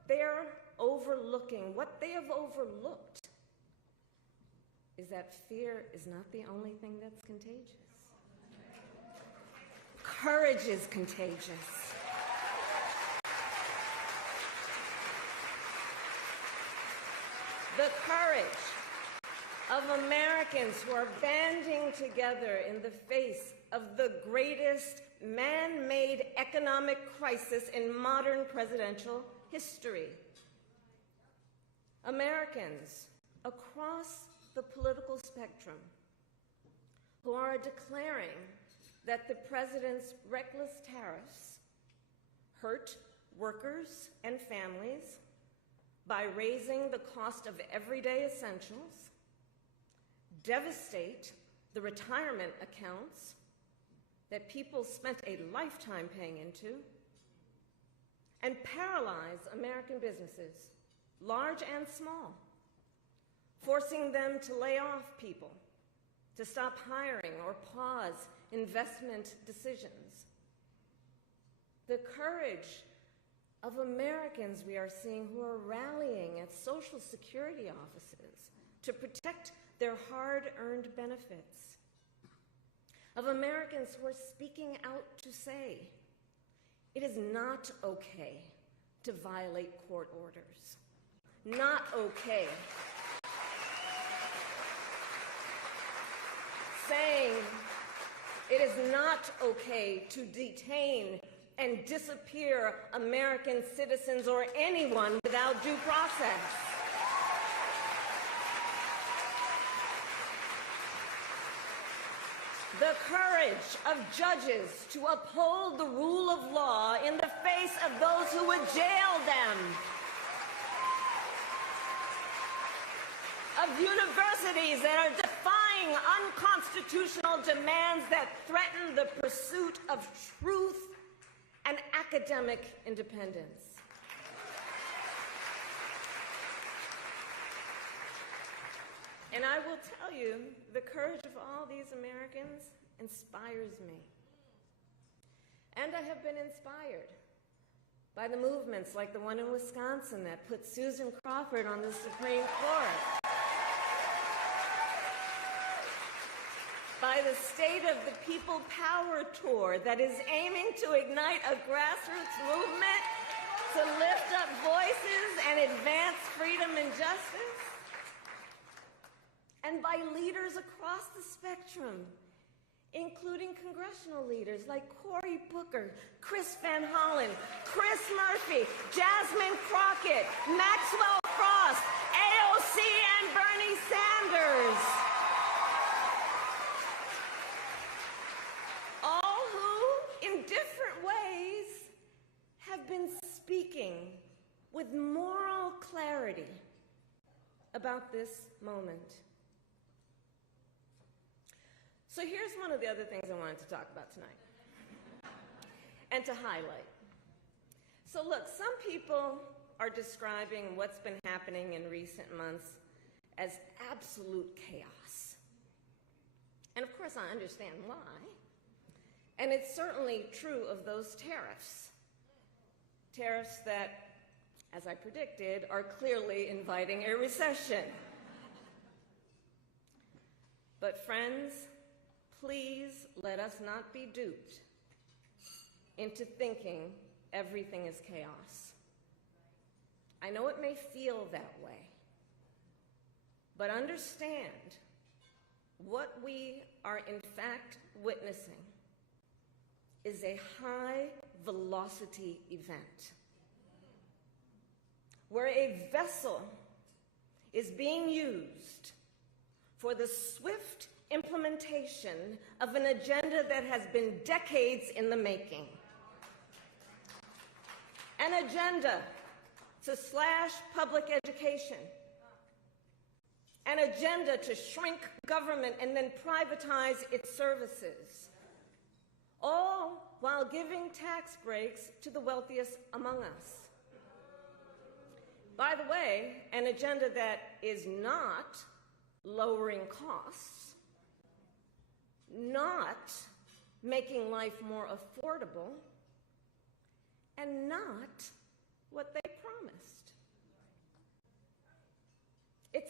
they're overlooking, what they have overlooked, is that fear is not the only thing that's contagious. Courage is contagious. The courage of Americans who are banding together in the face of the greatest man-made economic crisis in modern presidential history. Americans across the political spectrum who are declaring that the president's reckless tariffs hurt workers and families by raising the cost of everyday essentials, devastate the retirement accounts that people spent a lifetime paying into, and paralyze American businesses, large and small, forcing them to lay off people, to stop hiring or pause investment decisions. The courage of Americans we are seeing who are rallying at Social Security offices to protect their hard-earned benefits. Of Americans who are speaking out to say, it is not okay to violate court orders. Not okay. Saying it is not okay to detain and disappear American citizens or anyone without due process. The courage of judges to uphold the rule of law in the face of those who would jail them. Of universities that are defying unconstitutional demands that threaten the pursuit of truth and academic independence. And I will tell you, the courage of all these Americans inspires me. And I have been inspired by the movements like the one in Wisconsin that put Susan Crawford on the Supreme Court. By the State of the People Power Tour that is aiming to ignite a grassroots movement to lift up voices and advance freedom and justice. And by leaders across the spectrum, including congressional leaders like Cory Booker, Chris Van Hollen, Chris Murphy, Jasmine Crockett, Maxwell Frost, AOC, and Bernie Sanders. All who, in different ways, have been speaking with moral clarity about this moment. So here's one of the other things I wanted to talk about tonight and to highlight. So look, some people are describing what's been happening in recent months as absolute chaos. And of course I understand why. And it's certainly true of those tariffs. Tariffs that, as I predicted, are clearly inviting a recession. But friends, please let us not be duped into thinking everything is chaos. I know it may feel that way, but understand what we are in fact witnessing is a high-velocity event where a vessel is being used for the swift implementation of an agenda that has been decades in the making. An agenda to slash public education. An agenda to shrink government and then privatize its services. All while giving tax breaks to the wealthiest among us. By the way, an agenda that is not lowering costs, not making life more affordable, and not what they promised.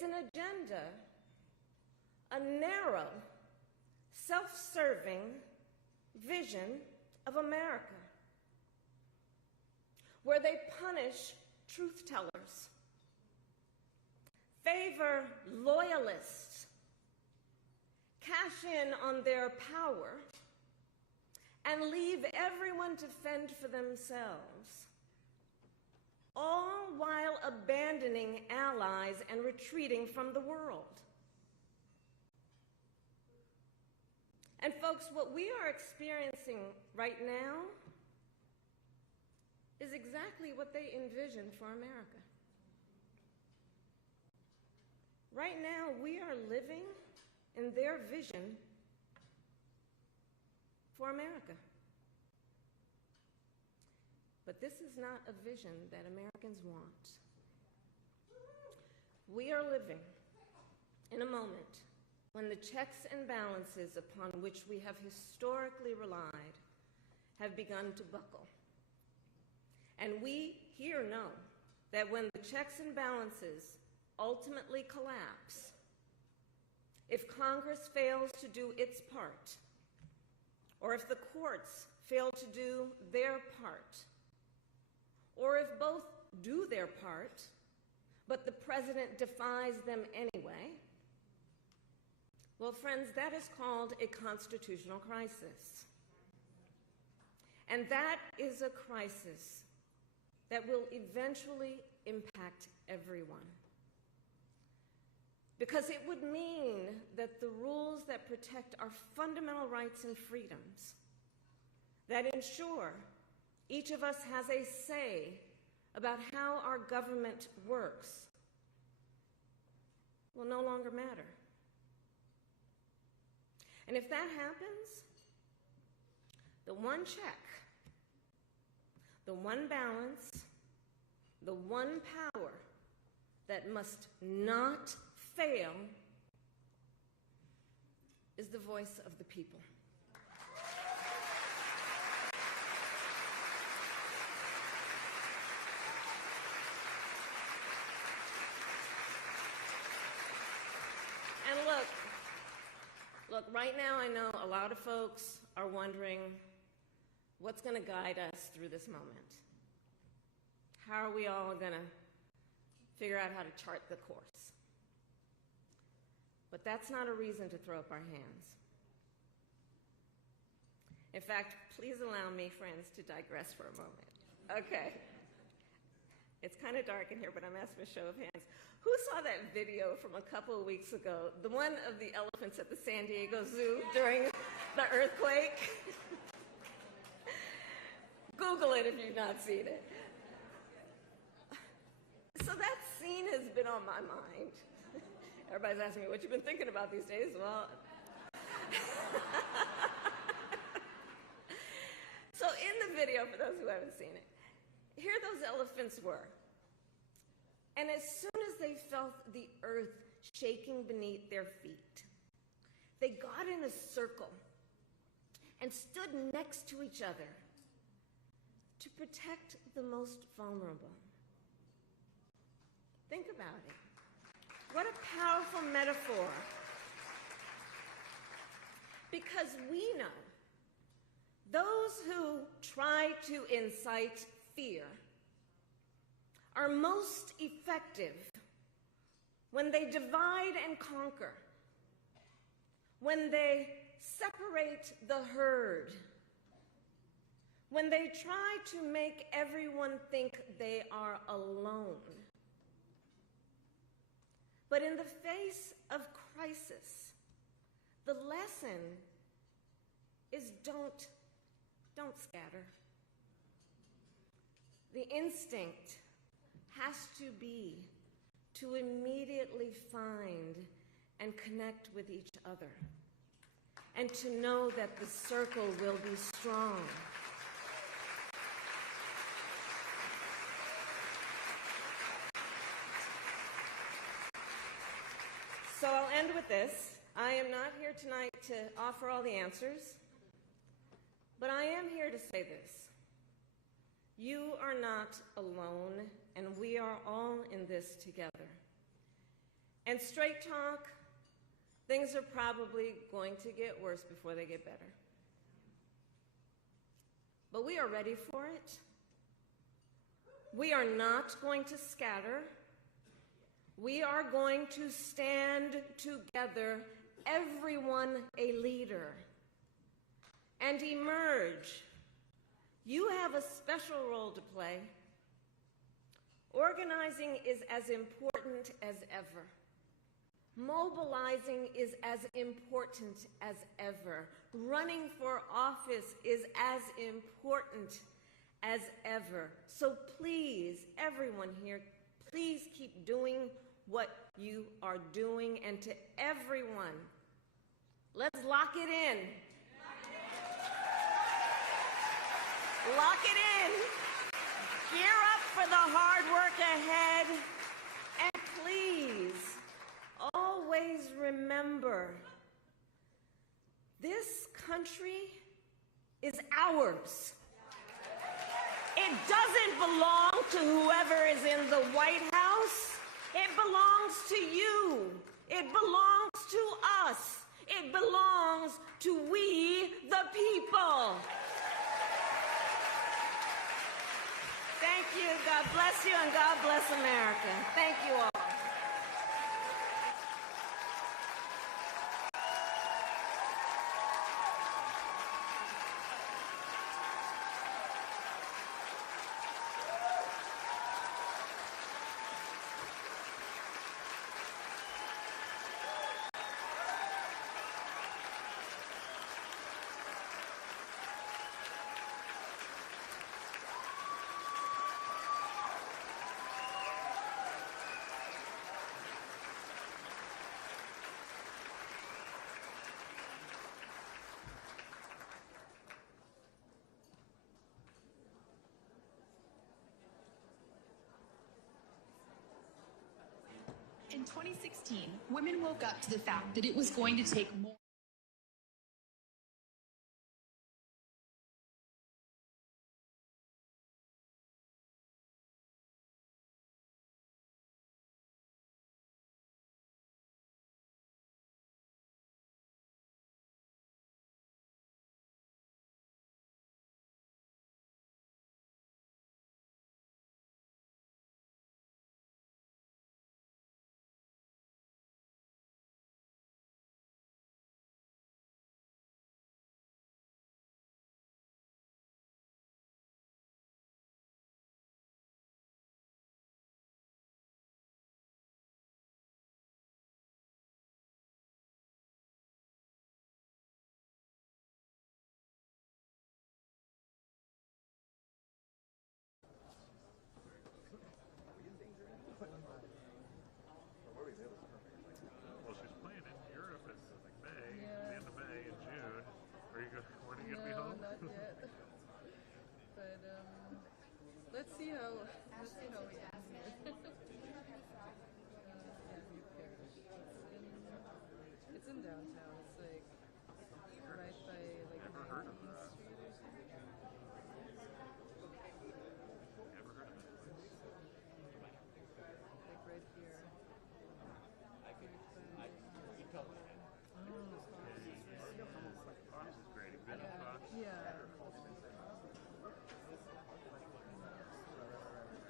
It's an agenda, a narrow, self-serving vision of America, where they punish truth tellers, favor loyalists, cash in on their power, and leave everyone to fend for themselves, all while abandoning allies and retreating from the world. And folks, what we are experiencing right now is exactly what they envisioned for America. Right now, we are living in their vision for America. But this is not a vision that Americans want. We are living in a moment when the checks and balances upon which we have historically relied have begun to buckle. And we here know that when the checks and balances ultimately collapse, if Congress fails to do its part, or if the courts fail to do their part, or if both do their part, but the president defies them anyway, well, friends, that is called a constitutional crisis. And that is a crisis that will eventually impact everyone. Because it would mean that the rules that protect our fundamental rights and freedoms, that ensure each of us has a say about how our government works, will no longer matter. And if that happens, the one check, the one balance, the one power that must not fail is the voice of the people. And look, right now I know a lot of folks are wondering what's going to guide us through this moment. How are we all going to figure out how to chart the course? But that's not a reason to throw up our hands. In fact, please allow me, friends, to digress for a moment. Okay. It's kind of dark in here, but I'm asking a show of hands. Who saw that video from a couple of weeks ago, the one of the elephants at the San Diego Zoo during the earthquake? Google it if you've not seen it. So that scene has been on my mind. Everybody's asking me, what you've been thinking about these days? Well, so in the video, for those who haven't seen it, here those elephants were. And as soon as they felt the earth shaking beneath their feet, they got in a circle and stood next to each other to protect the most vulnerable. Think about it. What a powerful metaphor. Because we know those who try to incite fear are most effective when they divide and conquer, when they separate the herd, when they try to make everyone think they are alone. But in the face of crisis, the lesson is don't scatter. The instinct has to be to immediately find and connect with each other, and to know that the circle will be strong. So I'll end with this. I am not here tonight to offer all the answers, but I am here to say this. You are not alone, and we are all in this together. And straight talk, things are probably going to get worse before they get better. But we are ready for it. We are not going to scatter. We are going to stand together, everyone a leader, and emerge. You have a special role to play. Organizing is as important as ever. Mobilizing is as important as ever. Running for office is as important as ever. So please, everyone here, please keep doing what you are doing. And to everyone, let's lock it in. Lock it in. Gear up for the hard work ahead. And please, always remember, this country is ours. It doesn't belong to whoever is in the White House. It belongs to you. It belongs to us. It belongs to we, the people. Thank you. God bless you, and God bless America. Thank you all. In 2016, women woke up to the fact that it was going to take more. Let's see how we end here. It's in downtown. It's like right by like Main Street or something. Never heard of it. Like right here. Fox is great. Have you been to Fox? Yeah.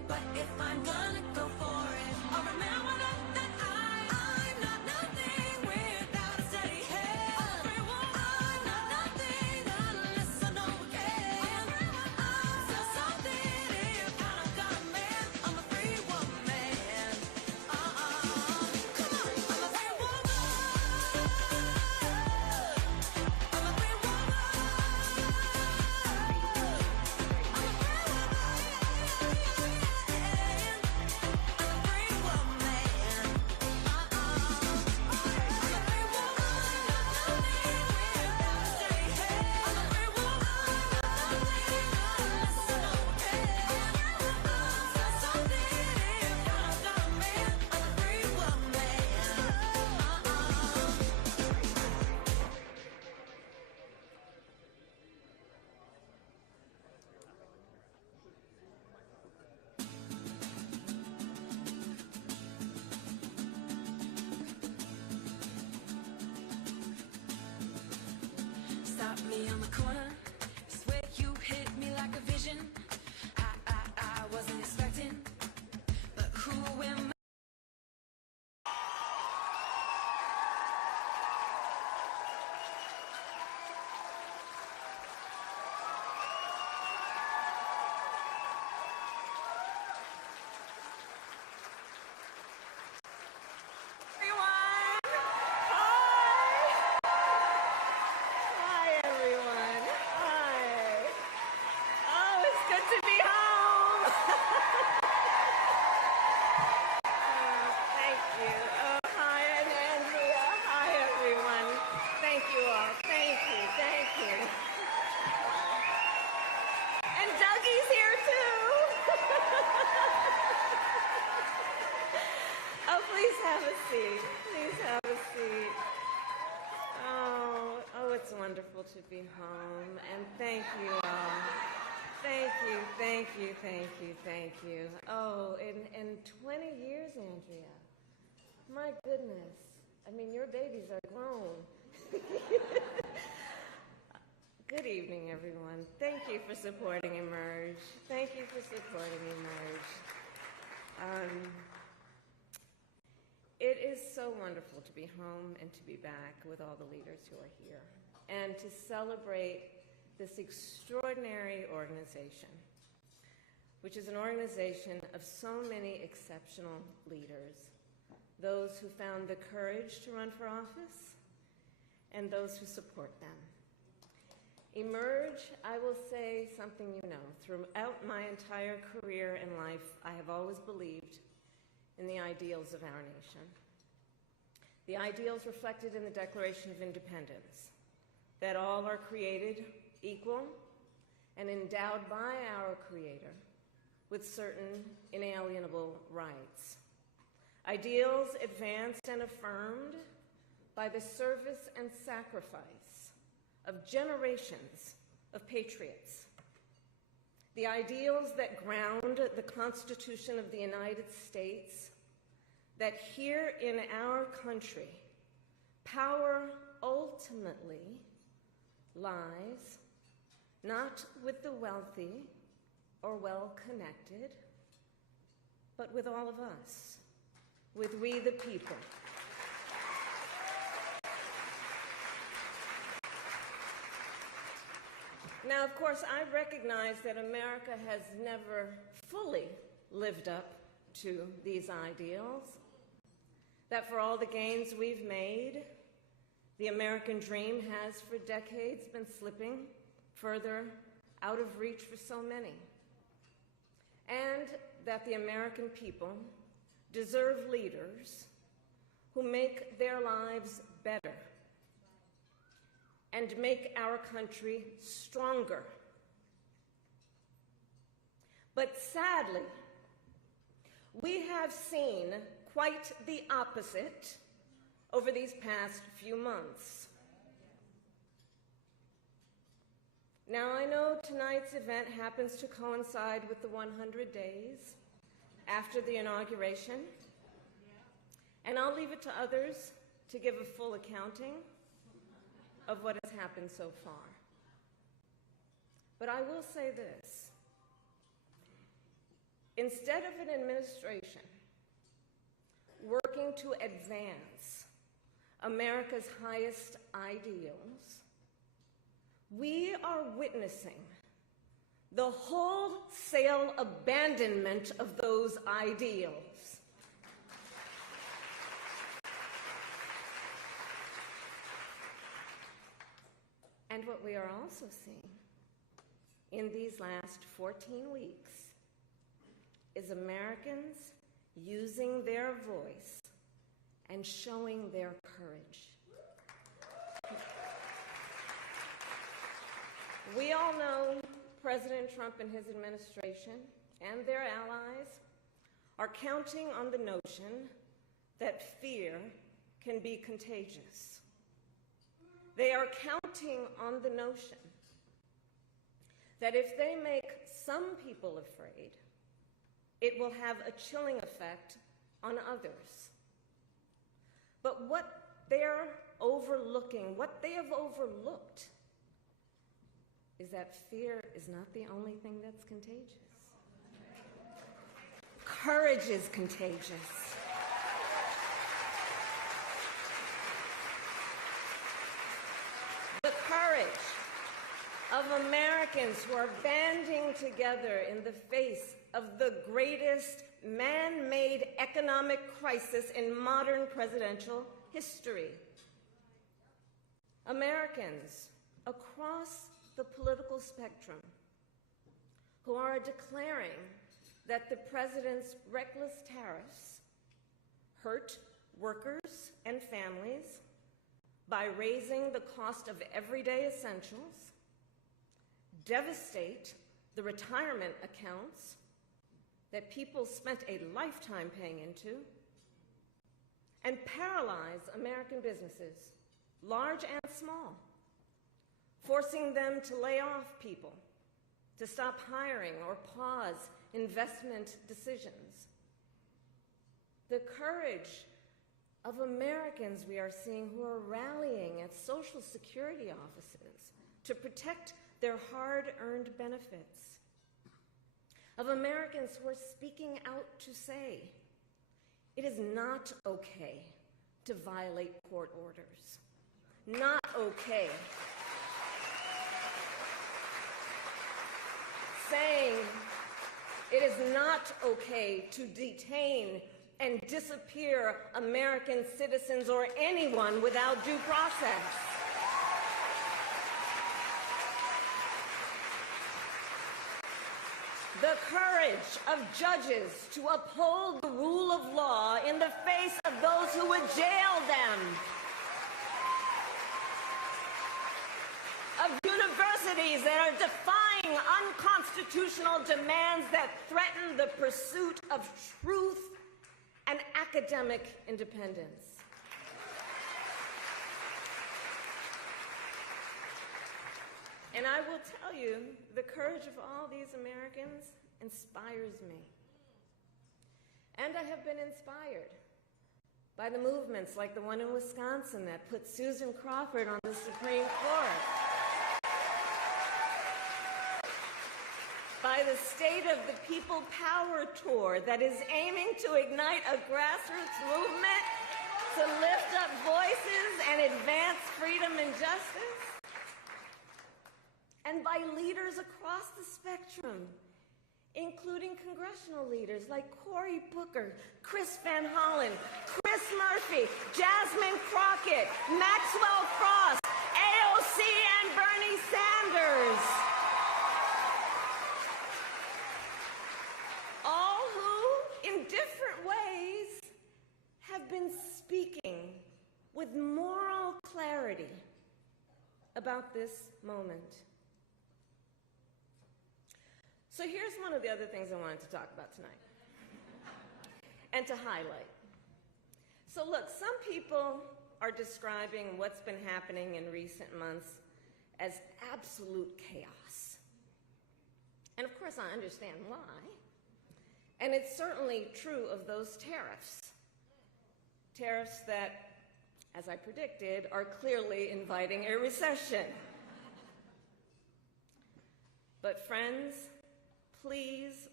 but if I'm gonna go for it, I'll remember that I'm not nothing without a steady hand. I'm a free woman. I'm not nothing unless I know again. I'm still something if I don't got a man. I'm a free woman. Come on, I'm a free woman. I'm a free Stop me on the corner. Swear you hit me like a vision. I wasn't expecting, but who am I? Hi, everyone. Hi. Oh, it's good to be home. Thank you. Oh, hi, and Andrea. Hi, everyone. Thank you all. Thank you. Thank you. And Dougie's here, too. Oh, please have a seat. Please have a seat. Oh, it's wonderful to be home, and thank you all. Thank you, thank you, thank you, thank you. Oh, in 20 years, Andrea, my goodness. I mean, your babies are grown. Good evening, everyone. Thank you for supporting Emerge. Thank you for supporting Emerge. It is so wonderful to be home and to be back with all the leaders who are here and to celebrate this extraordinary organization, which is an organization of so many exceptional leaders, those who found the courage to run for office and those who support them. Emerge, I will say something you know. Throughout my entire career and life, I have always believed in the ideals of our nation. The ideals reflected in the Declaration of Independence, that all are created equal and endowed by our Creator with certain inalienable rights. Ideals advanced and affirmed by the service and sacrifice of generations of patriots. The ideals that ground the Constitution of the United States, that here in our country, power ultimately lies not with the wealthy or well-connected, but with all of us, with we the people. Now, of course, I recognize that America has never fully lived up to these ideals, that for all the gains we've made, the American dream has for decades been slipping further out of reach for so many, and that the American people deserve leaders who make their lives better and make our country stronger. But sadly, we have seen quite the opposite over these past few months. Now, I know tonight's event happens to coincide with the 100 days after the inauguration, and I'll leave it to others to give a full accounting of what has happened so far. But I will say this. Instead of an administration working to advance America's highest ideals, we are witnessing the wholesale abandonment of those ideals. And what we are also seeing in these last 14 weeks is Americans using their voice and showing their courage. We all know President Trump and his administration and their allies are counting on the notion that fear can be contagious. They are counting on the notion that if they make some people afraid, it will have a chilling effect on others. But what they're overlooking, what they have overlooked, is that fear is not the only thing that's contagious. Courage is contagious. The courage of Americans who are banding together in the face of the greatest man-made economic crisis in modern presidential history. Americans across the political spectrum who are declaring that the president's reckless tariffs hurt workers and families by raising the cost of everyday essentials, devastate the retirement accounts that people spent a lifetime paying into, and paralyze American businesses, large and small, forcing them to lay off people, to stop hiring or pause investment decisions. The courage of Americans we are seeing who are rallying at Social Security offices to protect their hard-earned benefits. Of Americans who are speaking out to say, it is not okay to violate court orders. Not okay. Saying it is not okay to detain and disappear American citizens or anyone without due process. The courage of judges to uphold the rule of law in the face of those who would jail them. Of universities that are defying unconstitutional demands that threaten the pursuit of truth and academic independence. And I will tell you, the courage of all these Americans inspires me. And I have been inspired by the movements like the one in Wisconsin that put Susan Crawford on the Supreme Court. By the State of the People Power Tour that is aiming to ignite a grassroots movement to lift up voices and advance freedom and justice. And by leaders across the spectrum, including congressional leaders like Cory Booker, Chris Van Hollen, Chris Murphy, Jasmine Crockett, Maxwell Cross, AOC, and Bernie Sanders. All who, in different ways, have been speaking with moral clarity about this moment. So here's one of the other things I wanted to talk about tonight and to highlight. So look, some people are describing what's been happening in recent months as absolute chaos. And of course I understand why. And it's certainly true of those tariffs. Tariffs that, as I predicted, are clearly inviting a recession. But friends, please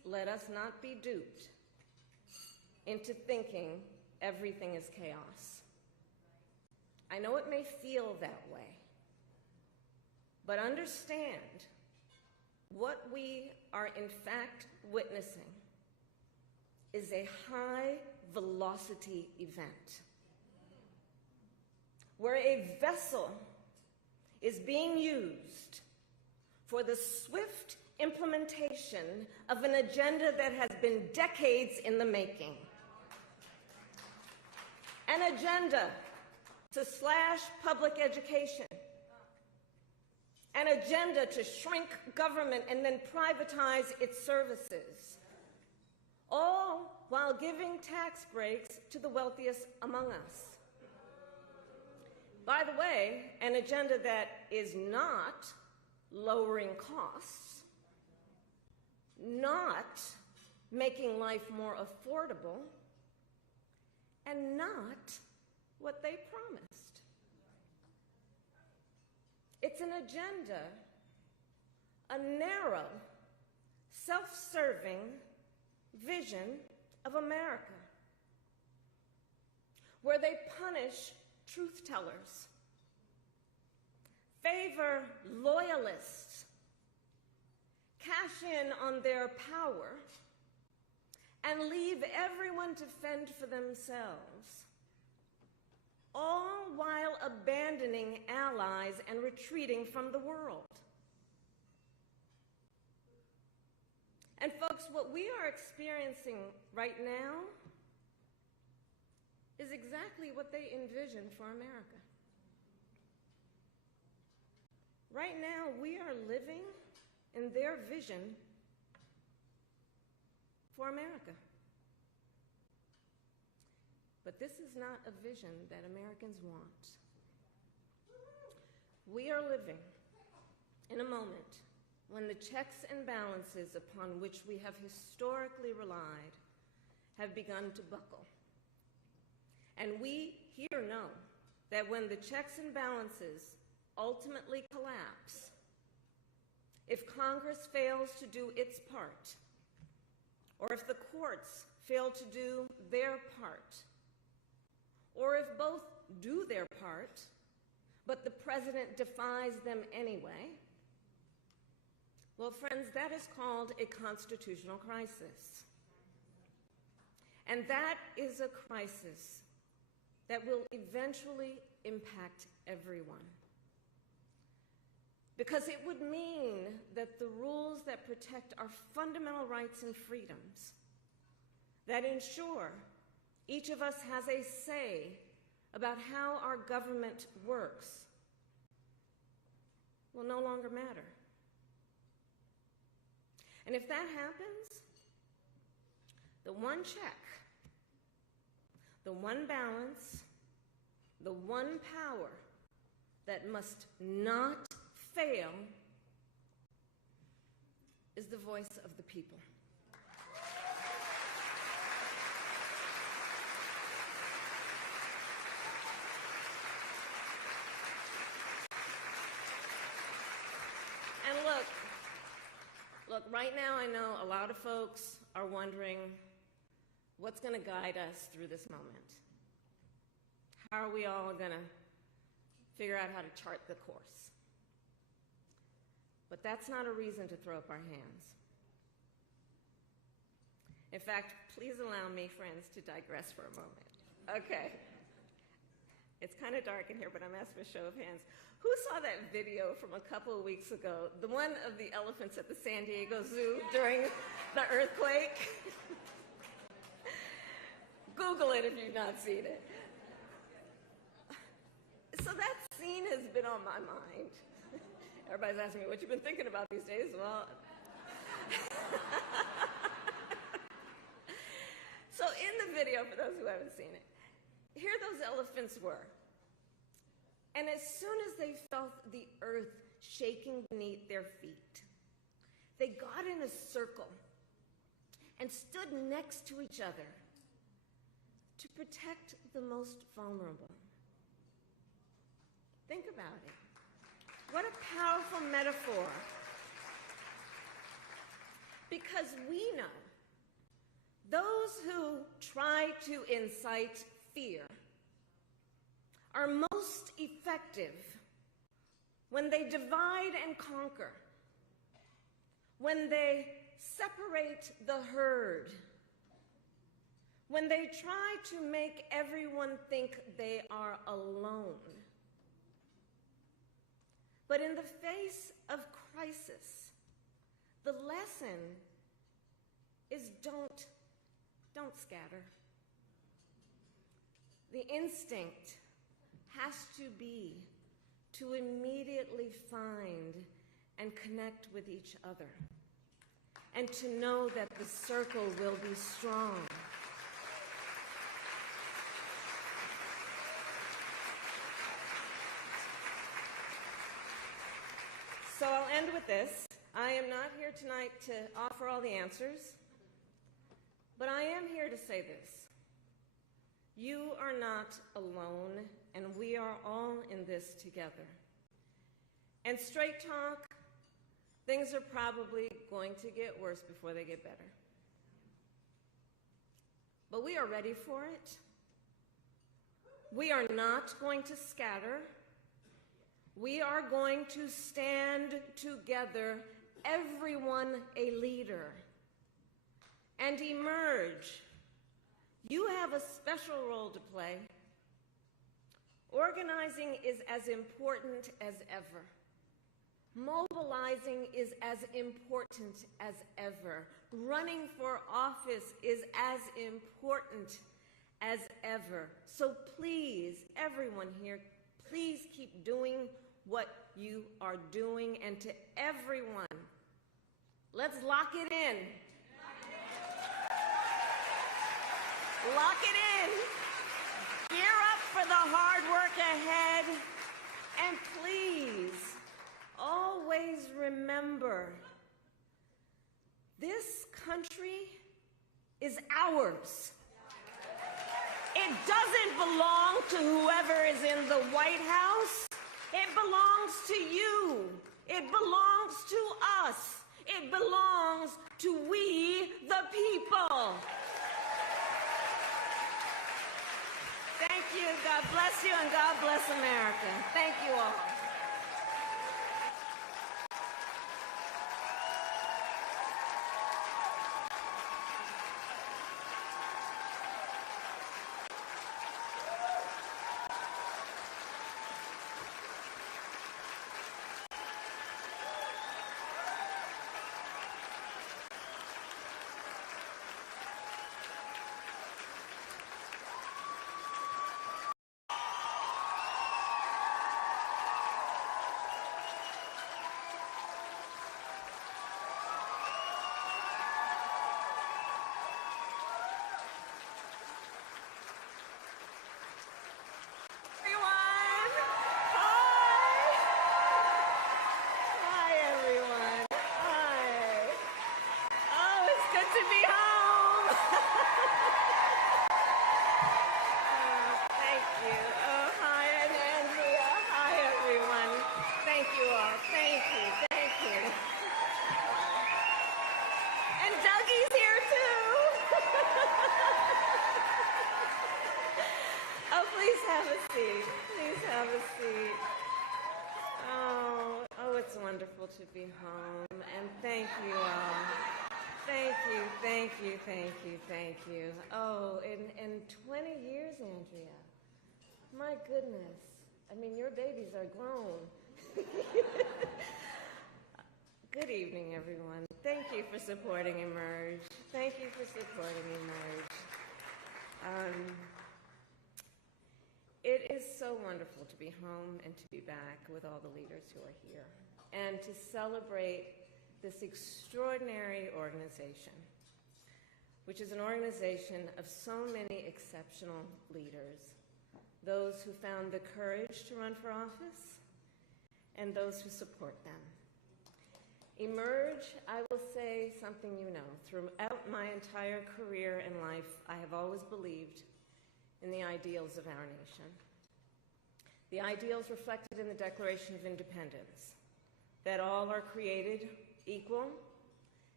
let us not be duped into thinking everything is chaos. I know it may feel that way, but understand what we are in fact witnessing is a high-velocity event where a vessel is being used for the swift implementation of an agenda that has been decades in the making. An agenda to slash public education. An agenda to shrink government and then privatize its services. All while giving tax breaks to the wealthiest among us. By the way, an agenda that is not lowering costs, not making life more affordable, and not what they promised. It's an agenda, a narrow, self-serving vision of America, where they punish truth tellers, favor loyalists, cash in on their power, and leave everyone to fend for themselves, all while abandoning allies and retreating from the world. And folks, what we are experiencing right now is exactly what they envisioned for America. Right now, we are living in their vision for America. But this is not a vision that Americans want. We are living in a moment when the checks and balances upon which we have historically relied have begun to buckle. And we here know that when the checks and balances ultimately collapse, if Congress fails to do its part, or if the courts fail to do their part, or if both do their part, but the president defies them anyway, well, friends, that is called a constitutional crisis. And that is a crisis that will eventually impact everyone. Because it would mean that the rules that protect our fundamental rights and freedoms, that ensure each of us has a say about how our government works, will no longer matter. And if that happens, the one check, the one balance, the one power that must not fail is the voice of the people. And look, right now I know a lot of folks are wondering what's going to guide us through this moment. How are we all going to figure out how to chart the course? But that's not a reason to throw up our hands. In fact, please allow me, friends, to digress for a moment. Okay. It's kind of dark in here, but I'm asking a show of hands. Who saw that video from a couple of weeks ago, the one of the elephants at the San Diego Zoo during the earthquake? Google it if you've not seen it. So that scene has been on my mind. Everybody's asking me, what you've been thinking about these days? Well, so in the video, for those who haven't seen it, here those elephants were. And as soon as they felt the earth shaking beneath their feet, they got in a circle and stood next to each other to protect the most vulnerable. Think about it. What a powerful metaphor. Because we know those who try to incite fear are most effective when they divide and conquer, when they separate the herd, when they try to make everyone think they are alone. But in the face of crisis, the lesson is don't scatter. The instinct has to be to immediately find and connect with each other, and to know that the circle will be strong. So I'll end with this. I am not here tonight to offer all the answers, but I am here to say this. You are not alone, and we are all in this together. And straight talk, things are probably going to get worse before they get better. But we are ready for it. We are not going to scatter. We are going to stand together, everyone a leader, and emerge. You have a special role to play. Organizing is as important as ever. Mobilizing is as important as ever. Running for office is as important as ever. So please, everyone here, please keep doing what you are doing. And to everyone, let's lock it in. Lock it in. Gear up for the hard work ahead. And please, always remember, this country is ours. It doesn't belong to whoever is in the White House. It belongs to you. It belongs to us. It belongs to we the people. Thank you. God bless you, and God bless America. Thank you all. To be home, and thank you all. Thank you, thank you, thank you, thank you. Oh, in 20 years, Andrea, my goodness. I mean, your babies are grown. Good evening, everyone. Thank you for supporting Emerge. Thank you for supporting Emerge. It is so wonderful to be home and to be back with all the leaders who are here, and to celebrate this extraordinary organization, which is an organization of so many exceptional leaders, those who found the courage to run for office, and those who support them. Emerge, I will say something you know. Throughout my entire career and life, I have always believed in the ideals of our nation. The ideals reflected in the Declaration of Independence, that all are created equal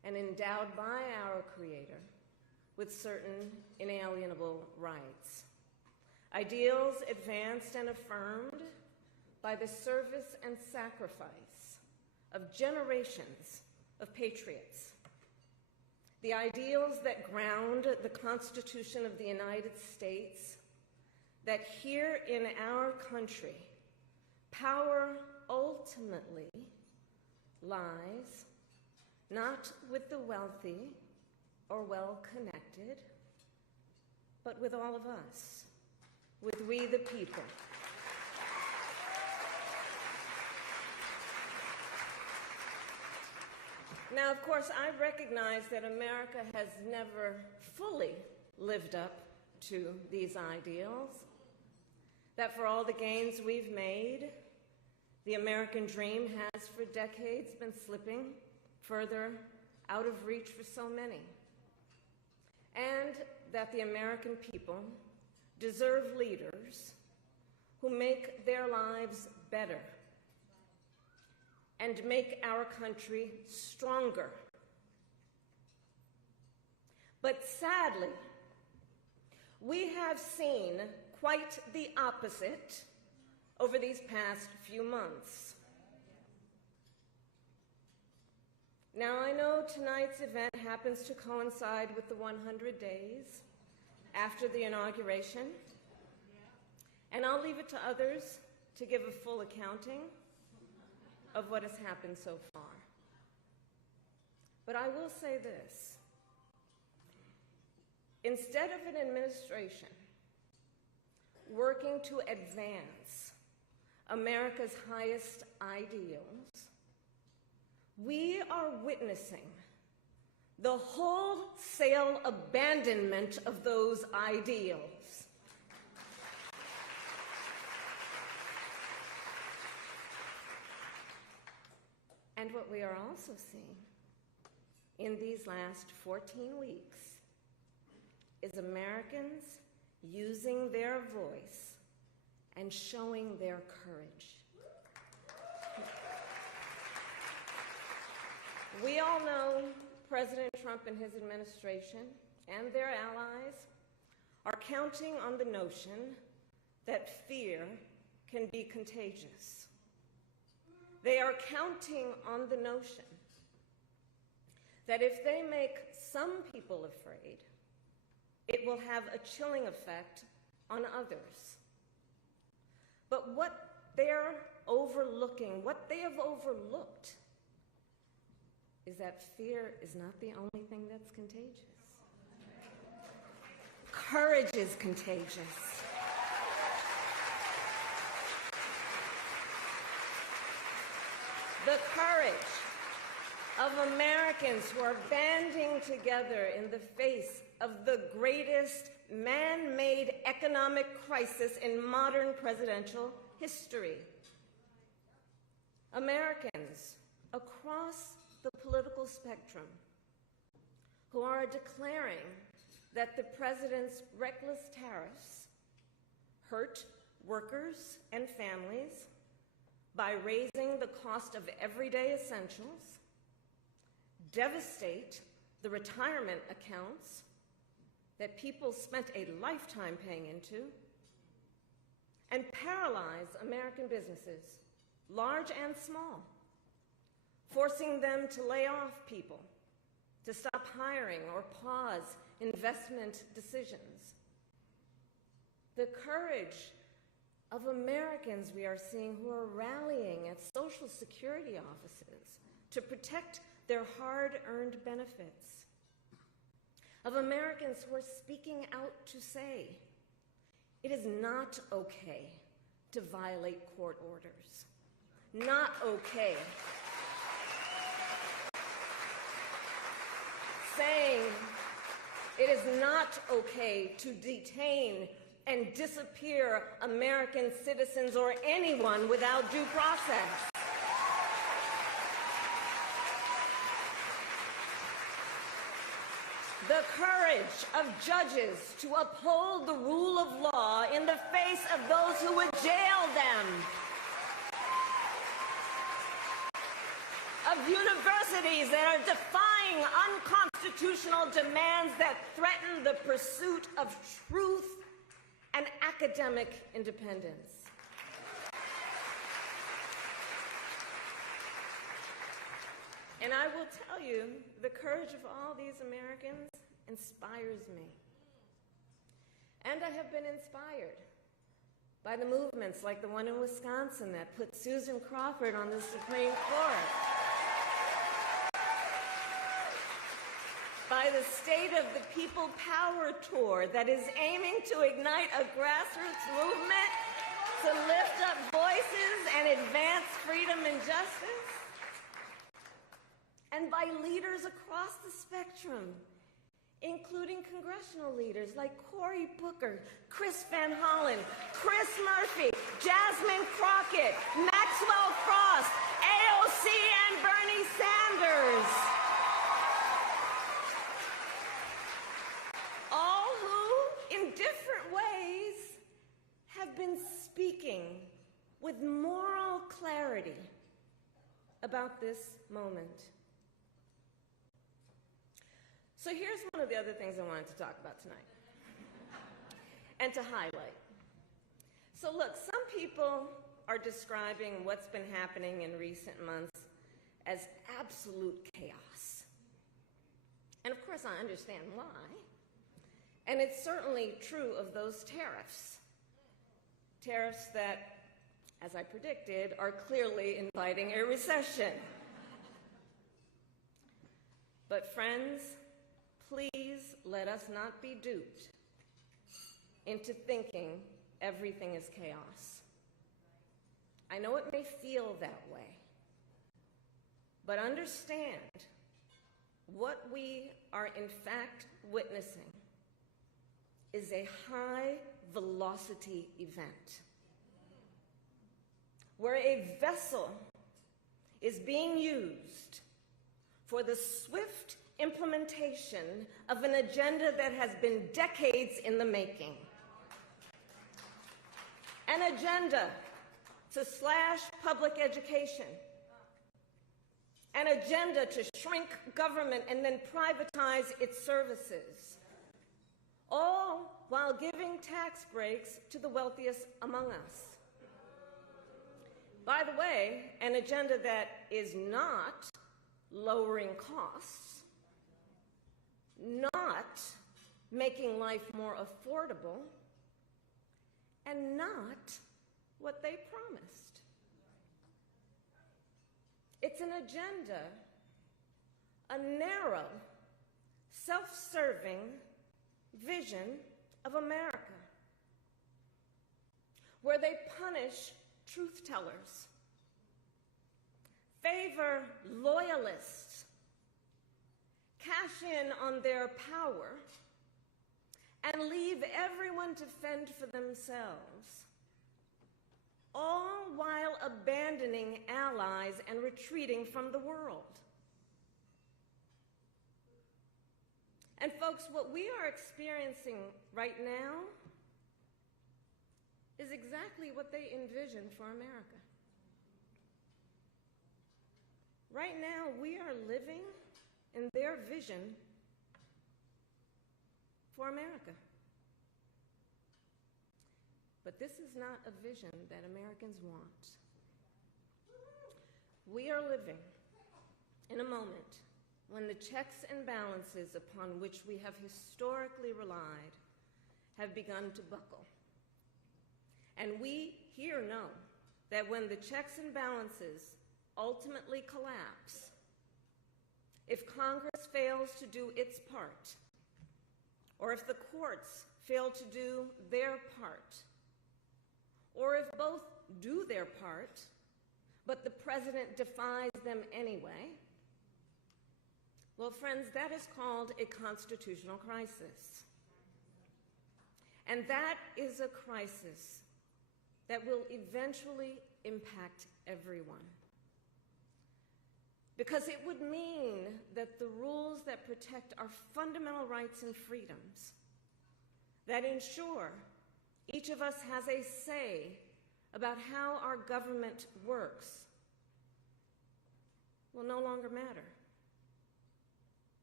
and endowed by our Creator with certain inalienable rights. Ideals advanced and affirmed by the service and sacrifice of generations of patriots. The ideals that ground the Constitution of the United States, that here in our country, power ultimately lies not with the wealthy or well-connected, but with all of us, with we the people. Now, of course, I recognize that America has never fully lived up to these ideals, that for all the gains we've made, the American dream has for decades been slipping further out of reach for so many, and that the American people deserve leaders who make their lives better and make our country stronger. But sadly, we have seen quite the opposite over these past few months. Now, I know tonight's event happens to coincide with the 100 days after the inauguration, and I'll leave it to others to give a full accounting of what has happened so far. But I will say this. Instead of an administration working to advance America's highest ideals, we are witnessing the wholesale abandonment of those ideals. And what we are also seeing in these last 14 weeks is Americans using their voice and showing their courage. We all know President Trump and his administration and their allies are counting on the notion that fear can be contagious. They are counting on the notion that if they make some people afraid, it will have a chilling effect on others. But what they're overlooking, what they have overlooked, is that fear is not the only thing that's contagious. Courage is contagious. The courage of Americans who are banding together in the face of the greatest man-made economic crisis in modern presidential history. Americans across the political spectrum who are declaring that the president's reckless tariffs hurt workers and families by raising the cost of everyday essentials, devastate the retirement accounts that people spent a lifetime paying into, and paralyze American businesses, large and small, forcing them to lay off people, to stop hiring or pause investment decisions. The courage of Americans we are seeing who are rallying at Social Security offices to protect their hard-earned benefits. Of Americans who are speaking out to say, it is not okay to violate court orders. Not okay. Saying it is not okay to detain and disappear American citizens or anyone without due process. The courage of judges to uphold the rule of law in the face of those who would jail them. Of universities that are defying defying unconstitutional demands that threaten the pursuit of truth and academic independence. And I will tell you, the courage of all these Americans inspires me. And I have been inspired by the movements like the one in Wisconsin that put Susan Crawford on the Supreme Court, by the State of the People Power Tour that is aiming to ignite a grassroots movement to lift up voices and advance freedom and justice, and by leaders across the spectrum, including congressional leaders like Cory Booker, Chris Van Hollen, Chris Murphy, Jasmine Crockett, Maxwell Frost, AOC, and Bernie Sanders. All who, in different ways, have been speaking with moral clarity about this moment. So here's one of the other things I wanted to talk about tonight and to highlight. So look, some people are describing what's been happening in recent months as absolute chaos. And of course, I understand why. And it's certainly true of those tariffs. Tariffs that, as I predicted, are clearly inviting a recession. But friends, please let us not be duped into thinking everything is chaos. I know it may feel that way, but understand what we are in fact witnessing is a high-velocity event where a vessel is being used for the swift implementation of an agenda that has been decades in the making. An agenda to slash public education. An agenda to shrink government and then privatize its services. All while giving tax breaks to the wealthiest among us. By the way, an agenda that is not lowering costs, not making life more affordable, and not what they promised. It's an agenda, a narrow, self-serving vision of America, where they punish truth tellers, favor loyalists, cash in on their power, and leave everyone to fend for themselves, all while abandoning allies and retreating from the world. And folks, what we are experiencing right now is exactly what they envisioned for America. Right now, we are living in their vision for America. But this is not a vision that Americans want. We are living in a moment when the checks and balances upon which we have historically relied have begun to buckle. And we here know that when the checks and balances ultimately collapse, if Congress fails to do its part, or if the courts fail to do their part, or if both do their part, but the president defies them anyway, well, friends, that is called a constitutional crisis. And that is a crisis that will eventually impact everyone. Because it would mean that the rules that protect our fundamental rights and freedoms, that ensure each of us has a say about how our government works, will no longer matter.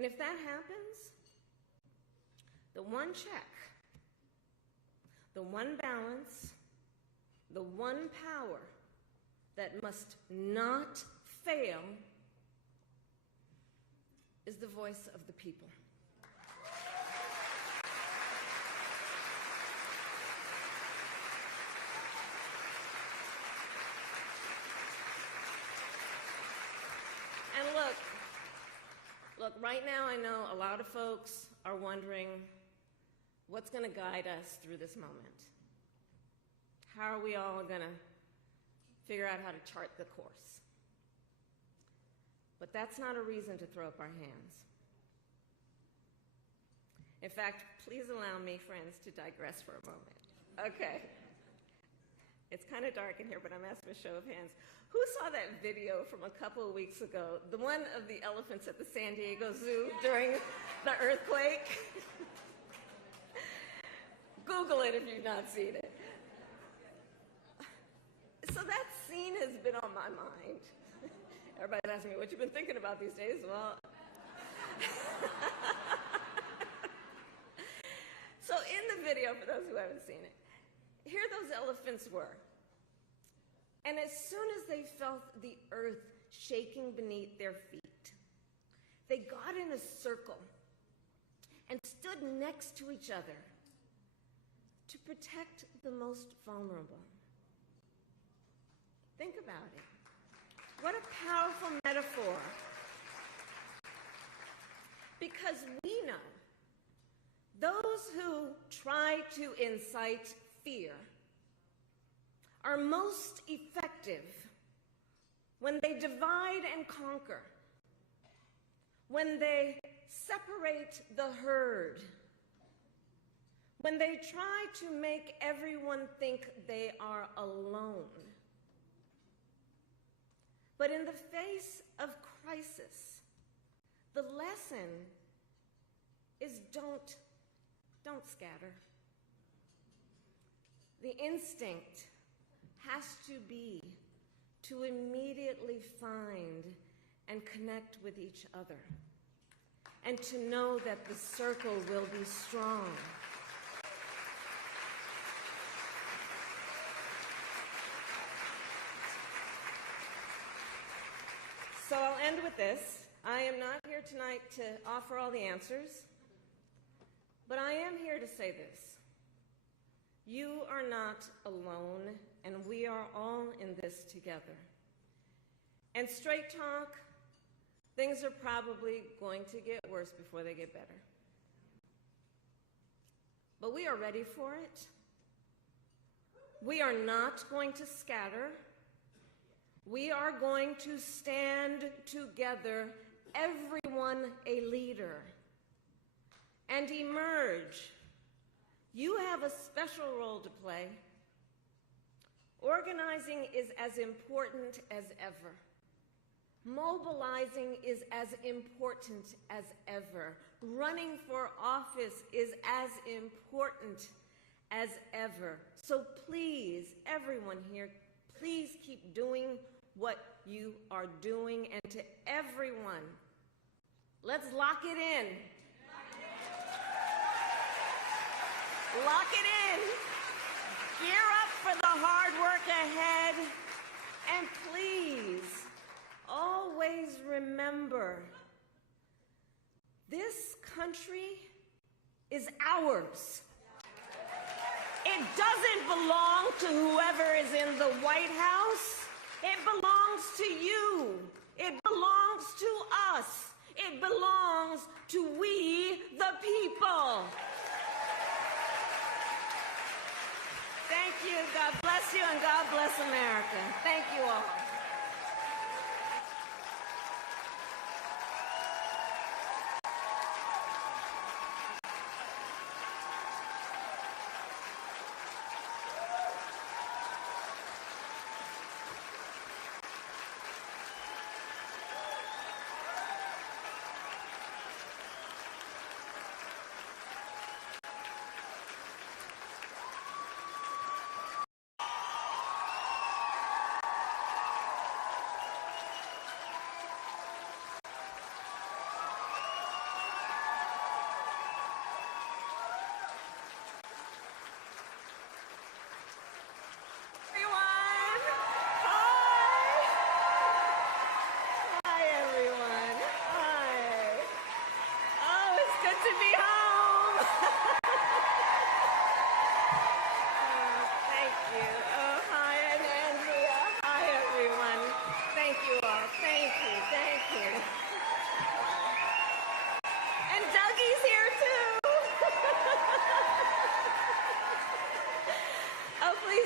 And if that happens, the one check, the one balance, the one power that must not fail is the voice of the people. And look, right now I know a lot of folks are wondering what's going to guide us through this moment. How are we all going to figure out how to chart the course? But that's not a reason to throw up our hands. In fact, please allow me, friends, to digress for a moment. Okay. It's kind of dark in here, but I'm asking a show of hands. Who saw that video from a couple of weeks ago, the one of the elephants at the San Diego Zoo during the earthquake? Google it if you've not seen it. So that scene has been on my mind. Everybody's asking me, what you've been thinking about these days? Well, so in the video, for those who haven't seen it, here those elephants were. And as soon as they felt the earth shaking beneath their feet, they got in a circle and stood next to each other to protect the most vulnerable. Think about it. What a powerful metaphor. Because we know those who try to incite fear are most effective when they divide and conquer, when they separate the herd, when they try to make everyone think they are alone. But in the face of crisis, the lesson is don't scatter. The instinct has to be to immediately find and connect with each other, and to know that the circle will be strong. So I'll end with this. I am not here tonight to offer all the answers, but I am here to say this. You are not alone, and we are all in this together. And straight talk, things are probably going to get worse before they get better. But we are ready for it. We are not going to scatter. We are going to stand together, everyone a leader, and emerge. You have a special role to play. Organizing is as important as ever. Mobilizing is as important as ever. Running for office is as important as ever. So please, everyone here, please keep doing what you are doing. And to everyone, let's lock it in. Lock it in. Gear up for the hard work ahead. And please, always remember, this country is ours. It doesn't belong to whoever is in the White House. It belongs to you. It belongs to us. It belongs to we, the people. Thank you. God bless you, and God bless America. Thank you all.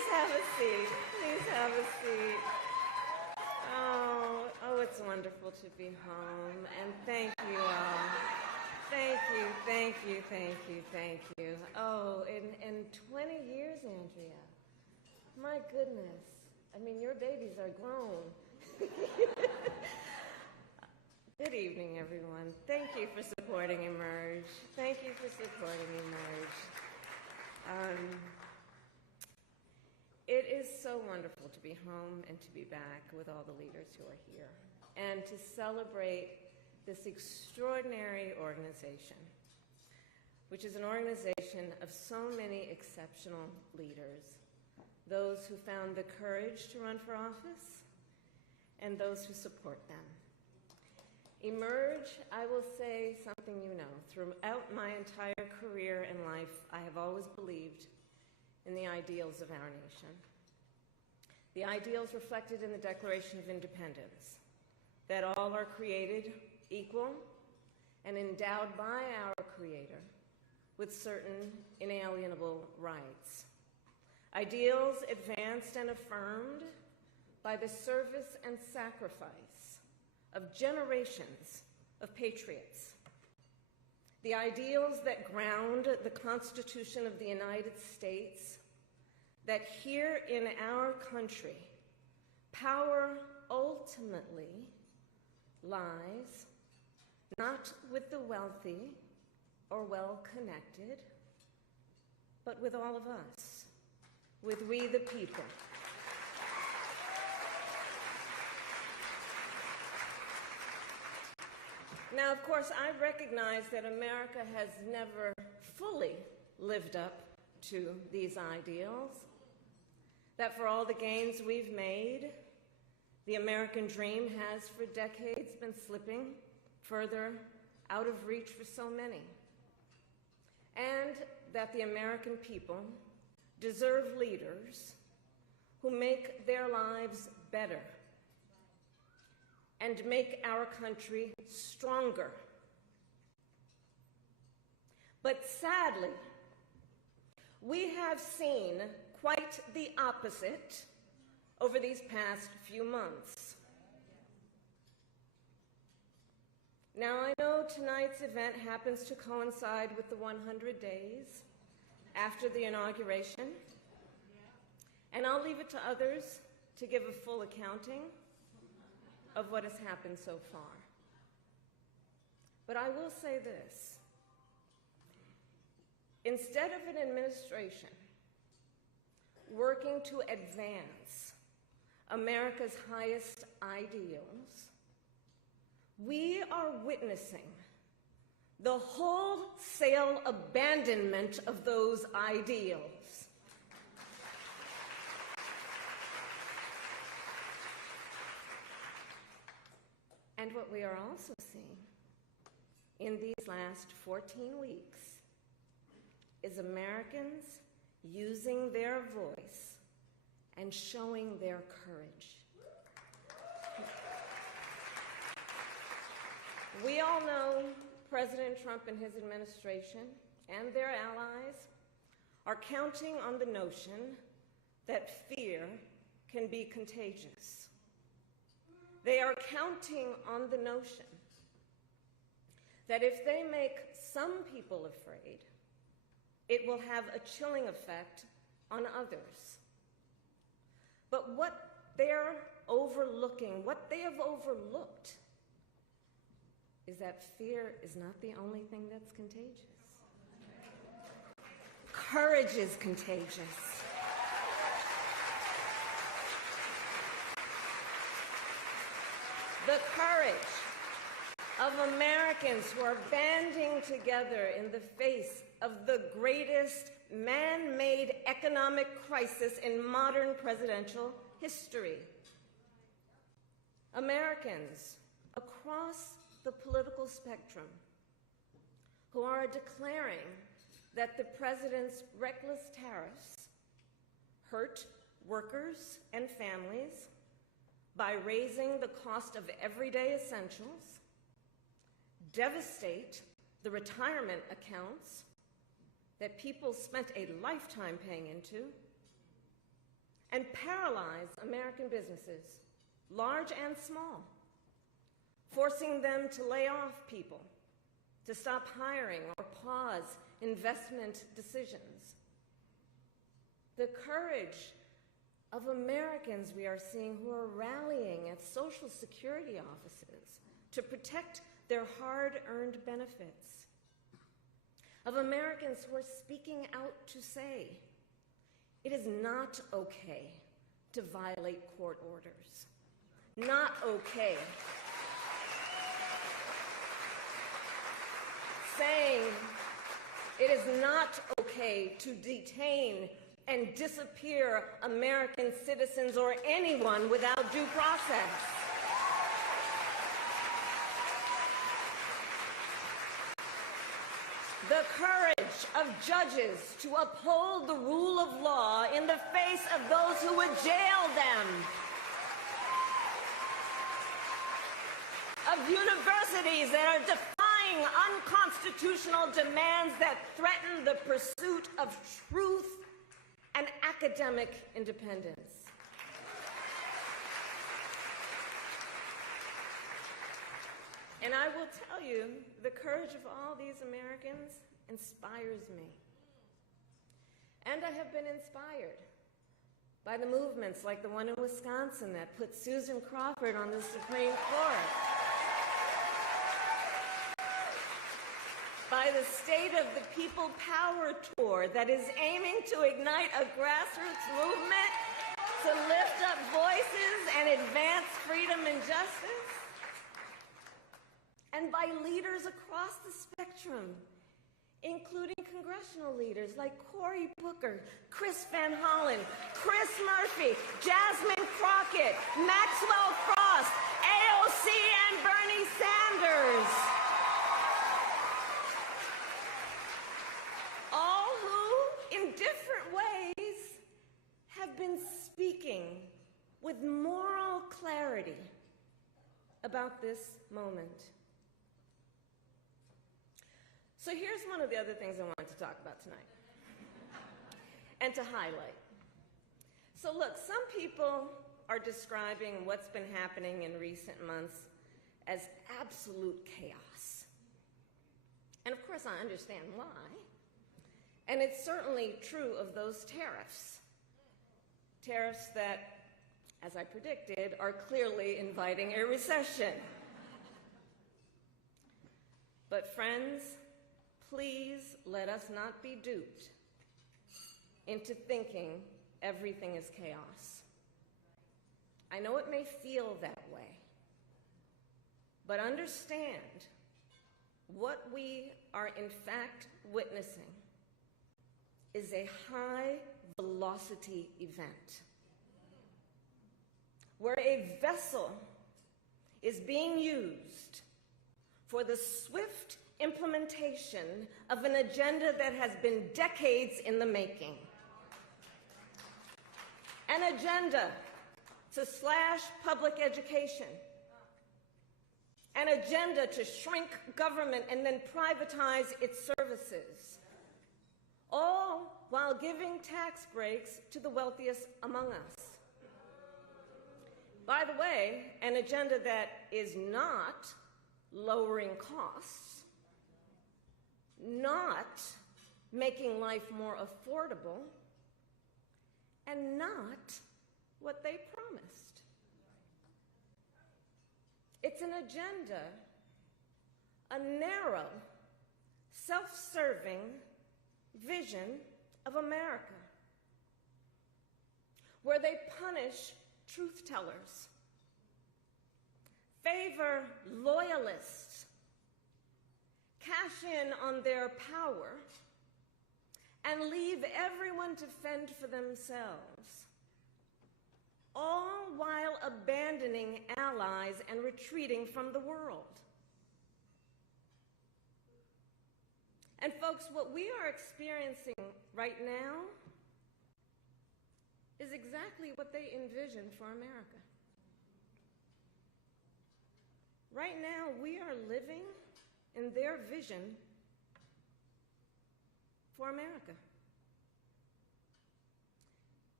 have a seat. Please have a seat. Oh, it's wonderful to be home, and thank you all. Thank you, thank you, thank you, thank you. Oh, in 20 years, Andrea, my goodness. I mean, your babies are grown. Good evening, everyone. Thank you for supporting Emerge. Thank you for supporting Emerge. It is so wonderful to be home and to be back with all the leaders who are here and to celebrate this extraordinary organization, which is an organization of so many exceptional leaders, those who found the courage to run for office and those who support them. Emerge, I will say something you know. Throughout my entire career and life, I have always believed in the ideals of our nation. The ideals reflected in the Declaration of Independence, that all are created equal and endowed by our Creator with certain inalienable rights. Ideals advanced and affirmed by the service and sacrifice of generations of patriots. The ideals that ground the Constitution of the United States, that here in our country, power ultimately lies not with the wealthy or well-connected, but with all of us, with we the people. Now, of course, I recognize that America has never fully lived up to these ideals, that for all the gains we've made, the American dream has for decades been slipping further out of reach for so many, and that the American people deserve leaders who make their lives better and make our country stronger. But sadly, we have seen quite the opposite over these past few months. Now, I know tonight's event happens to coincide with the 100 days after the inauguration, and I'll leave it to others to give a full accounting of what has happened so far. But I will say this. Instead of an administration working to advance America's highest ideals, we are witnessing the wholesale abandonment of those ideals. And what we are also seeing in these last 14 weeks is Americans using their voice and showing their courage. We all know President Trump and his administration and their allies are counting on the notion that fear can be contagious. They are counting on the notion that if they make some people afraid, it will have a chilling effect on others. But what they're overlooking, what they have overlooked, is that fear is not the only thing that's contagious. Courage is contagious. The courage of Americans who are banding together in the face of the greatest man-made economic crisis in modern presidential history. Americans across the political spectrum who are declaring that the president's reckless tariffs hurt workers and families by raising the cost of everyday essentials, devastate the retirement accounts that people spent a lifetime paying into, and paralyze American businesses, large and small, forcing them to lay off people, to stop hiring or pause investment decisions. The courage of Americans we are seeing who are rallying at Social Security offices to protect their hard-earned benefits. Of Americans who are speaking out to say, it is not okay to violate court orders. Not okay. Saying it is not okay to detain and disappear American citizens or anyone without due process. The courage of judges to uphold the rule of law in the face of those who would jail them. Of universities that are defying unconstitutional demands that threaten the pursuit of truth and academic independence. And I will tell you, the courage of all these Americans inspires me. And I have been inspired by the movements like the one in Wisconsin that put Susan Crawford on the Supreme Court. By the State of the People Power Tour that is aiming to ignite a grassroots movement to lift up voices and advance freedom and justice. And by leaders across the spectrum, including congressional leaders like Cory Booker, Chris Van Hollen, Chris Murphy, Jasmine Crockett, Maxwell Frost, AOC, and Bernie Sanders. All who, in different ways, have been speaking with moral clarity about this moment. So here's one of the other things I wanted to talk about tonight and to highlight. So look, some people are describing what's been happening in recent months as absolute chaos. And of course I understand why. And it's certainly true of those tariffs. Tariffs that, as I predicted, are clearly inviting a recession. But friends, please let us not be duped into thinking everything is chaos. I know it may feel that way, but understand what we are in fact witnessing is a high-velocity event where a vessel is being used for the swift implementation of an agenda that has been decades in the making. An agenda to slash public education. An agenda to shrink government and then privatize its services. All while giving tax breaks to the wealthiest among us. By the way, an agenda that is not lowering costs, not making life more affordable, and not what they promised. It's an agenda, a narrow, self-serving vision of America, where they punish truth tellers, favor loyalists, cash in on their power, and leave everyone to fend for themselves, all while abandoning allies and retreating from the world. And folks, what we are experiencing right now is exactly what they envisioned for America. Right now, we are living in their vision for America.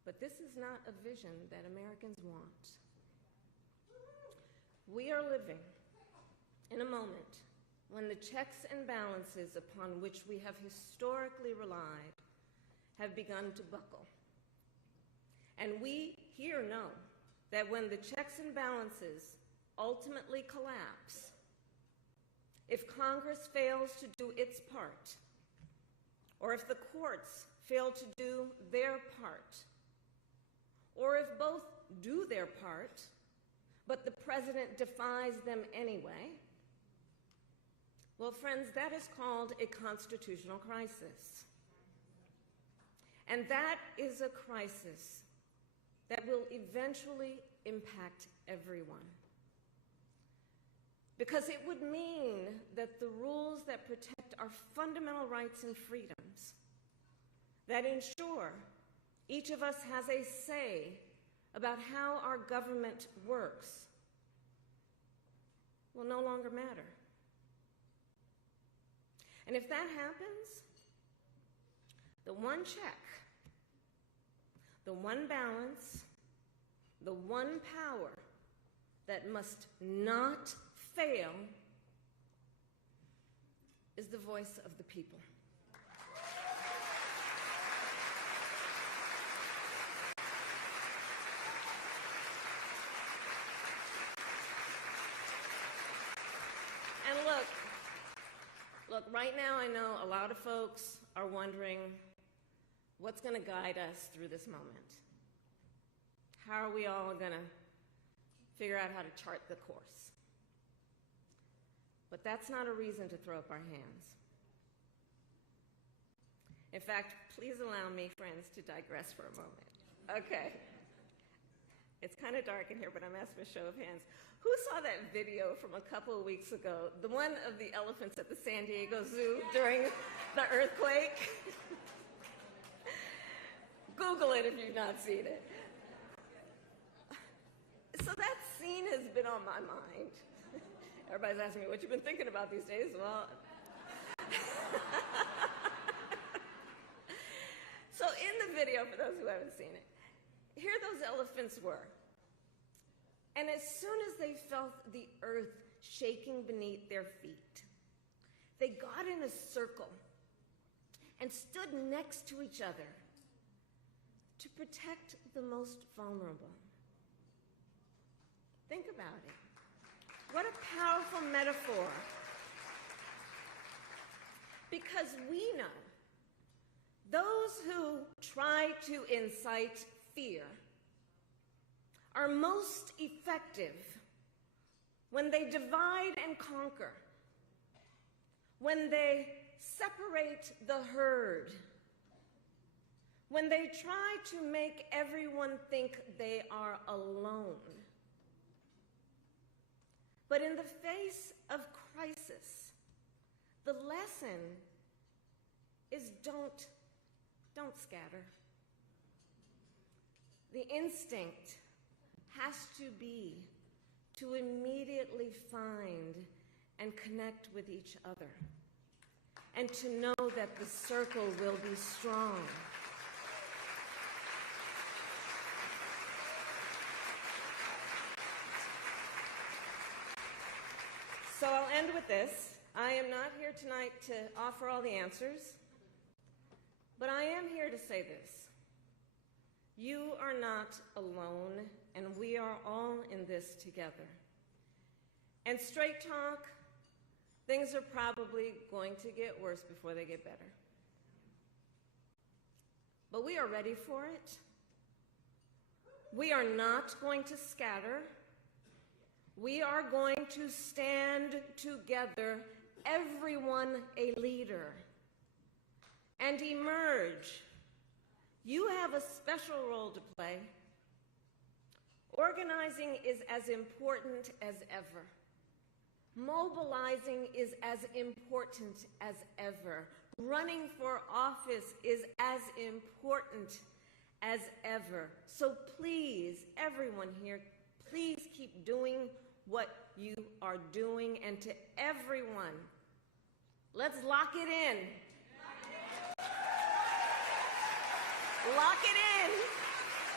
But this is not a vision that Americans want. We are living in a moment when the checks and balances upon which we have historically relied have begun to buckle. And we here know that when the checks and balances ultimately collapse, if Congress fails to do its part, or if the courts fail to do their part, or if both do their part, but the president defies them anyway, well, friends, that is called a constitutional crisis. And that is a crisis that will eventually impact everyone. Because it would mean that the rules that protect our fundamental rights and freedoms, that ensure each of us has a say about how our government works, will no longer matter. And if that happens, the one check, the one balance, the one power that must not fail is the voice of the people. And look, right now I know a lot of folks are wondering what's going to guide us through this moment. How are we all going to figure out how to chart the course? But that's not a reason to throw up our hands. In fact, please allow me, friends, to digress for a moment. Okay. It's kind of dark in here, but I'm asking for a show of hands. Who saw that video from a couple of weeks ago, the one of the elephants at the San Diego Zoo during the earthquake? Google it if you've not seen it. So that scene has been on my mind. Everybody's asking me, what you've been thinking about these days? Well, so in the video, for those who haven't seen it, here those elephants were. And as soon as they felt the earth shaking beneath their feet, they got in a circle and stood next to each other to protect the most vulnerable. Think about it. What a powerful metaphor. Because we know those who try to incite fear are most effective when they divide and conquer, when they separate the herd, when they try to make everyone think they are alone. But in the face of crisis, the lesson is don't scatter. The instinct has to be to immediately find and connect with each other, and to know that the circle will be strong. So I'll end with this. I am not here tonight to offer all the answers, but I am here to say this. You are not alone, and we are all in this together. And straight talk, things are probably going to get worse before they get better. But we are ready for it. We are not going to scatter. We are going to stand together, everyone a leader, and emerge. You have a special role to play. Organizing is as important as ever. Mobilizing is as important as ever. Running for office is as important as ever. So please, everyone here, please keep doing what you are doing. And to everyone, let's lock it in. Lock it in.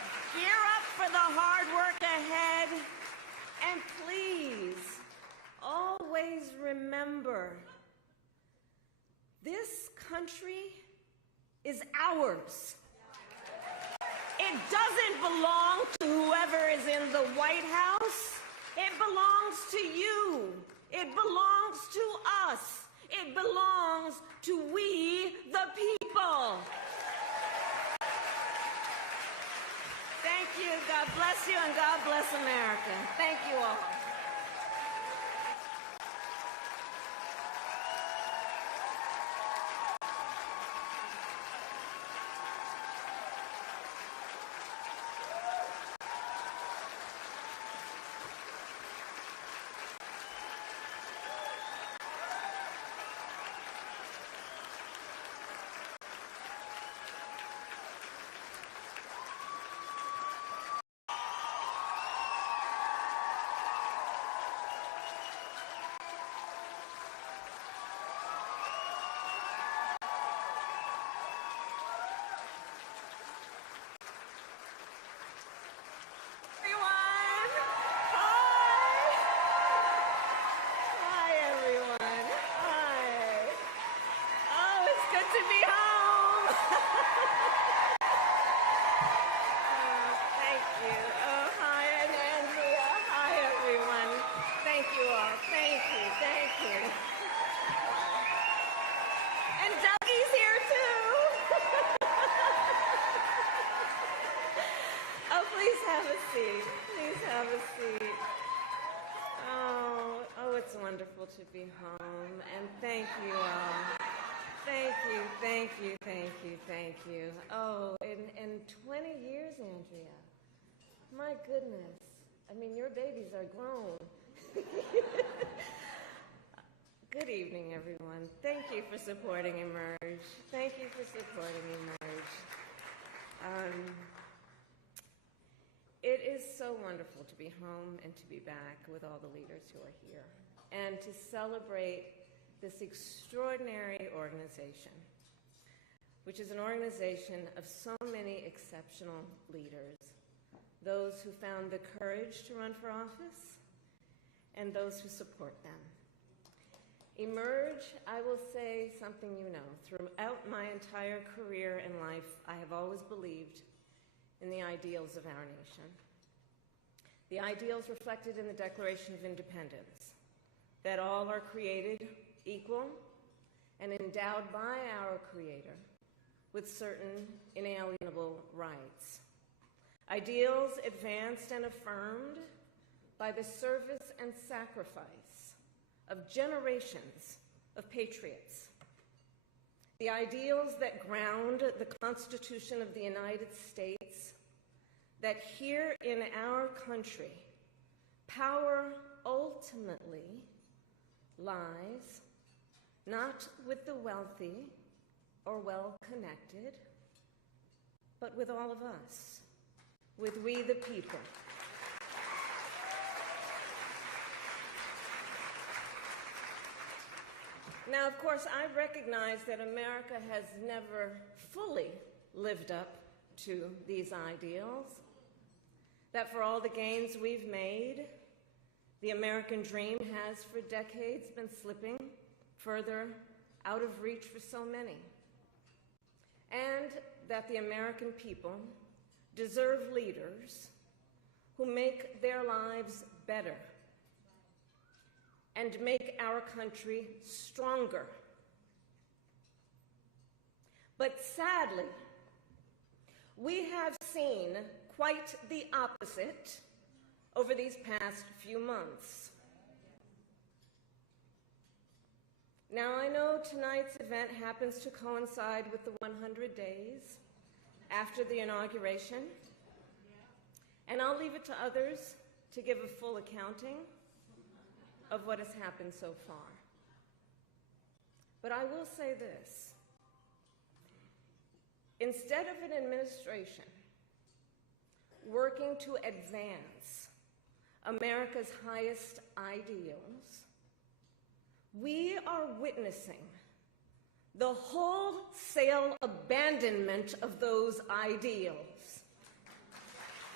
Gear up for the hard work ahead. And please, always remember, this country is ours. It doesn't belong to whoever is in the White House. It belongs to you. It belongs to us. It belongs to we, the people. Thank you. God bless you, and God bless America. Thank you all. To be home, and thank you all. Thank you, thank you, thank you, thank you. Oh, in 20 years, Andrea, my goodness. I mean, your babies are grown. Good evening, everyone. Thank you for supporting Emerge. Thank you for supporting Emerge. It is so wonderful to be home and to be back with all the leaders who are here, and to celebrate this extraordinary organization, which is an organization of so many exceptional leaders, those who found the courage to run for office, and those who support them. Emerge, I will say something you know. Throughout my entire career and life, I have always believed in the ideals of our nation. The ideals reflected in the Declaration of Independence, that all are created equal and endowed by our Creator with certain inalienable rights. Ideals advanced and affirmed by the service and sacrifice of generations of patriots. The ideals that ground the Constitution of the United States, that here in our country, power ultimately lies not with the wealthy or well-connected, but with all of us, with we the people. Now, of course, I recognize that America has never fully lived up to these ideals, that for all the gains we've made, the American dream has for decades been slipping further out of reach for so many, and that the American people deserve leaders who make their lives better and make our country stronger. But sadly, we have seen quite the opposite over these past few months. Now, I know tonight's event happens to coincide with the 100 days after the inauguration, and I'll leave it to others to give a full accounting of what has happened so far. But I will say this. Instead of an administration working to advance America's highest ideals, we are witnessing the wholesale abandonment of those ideals.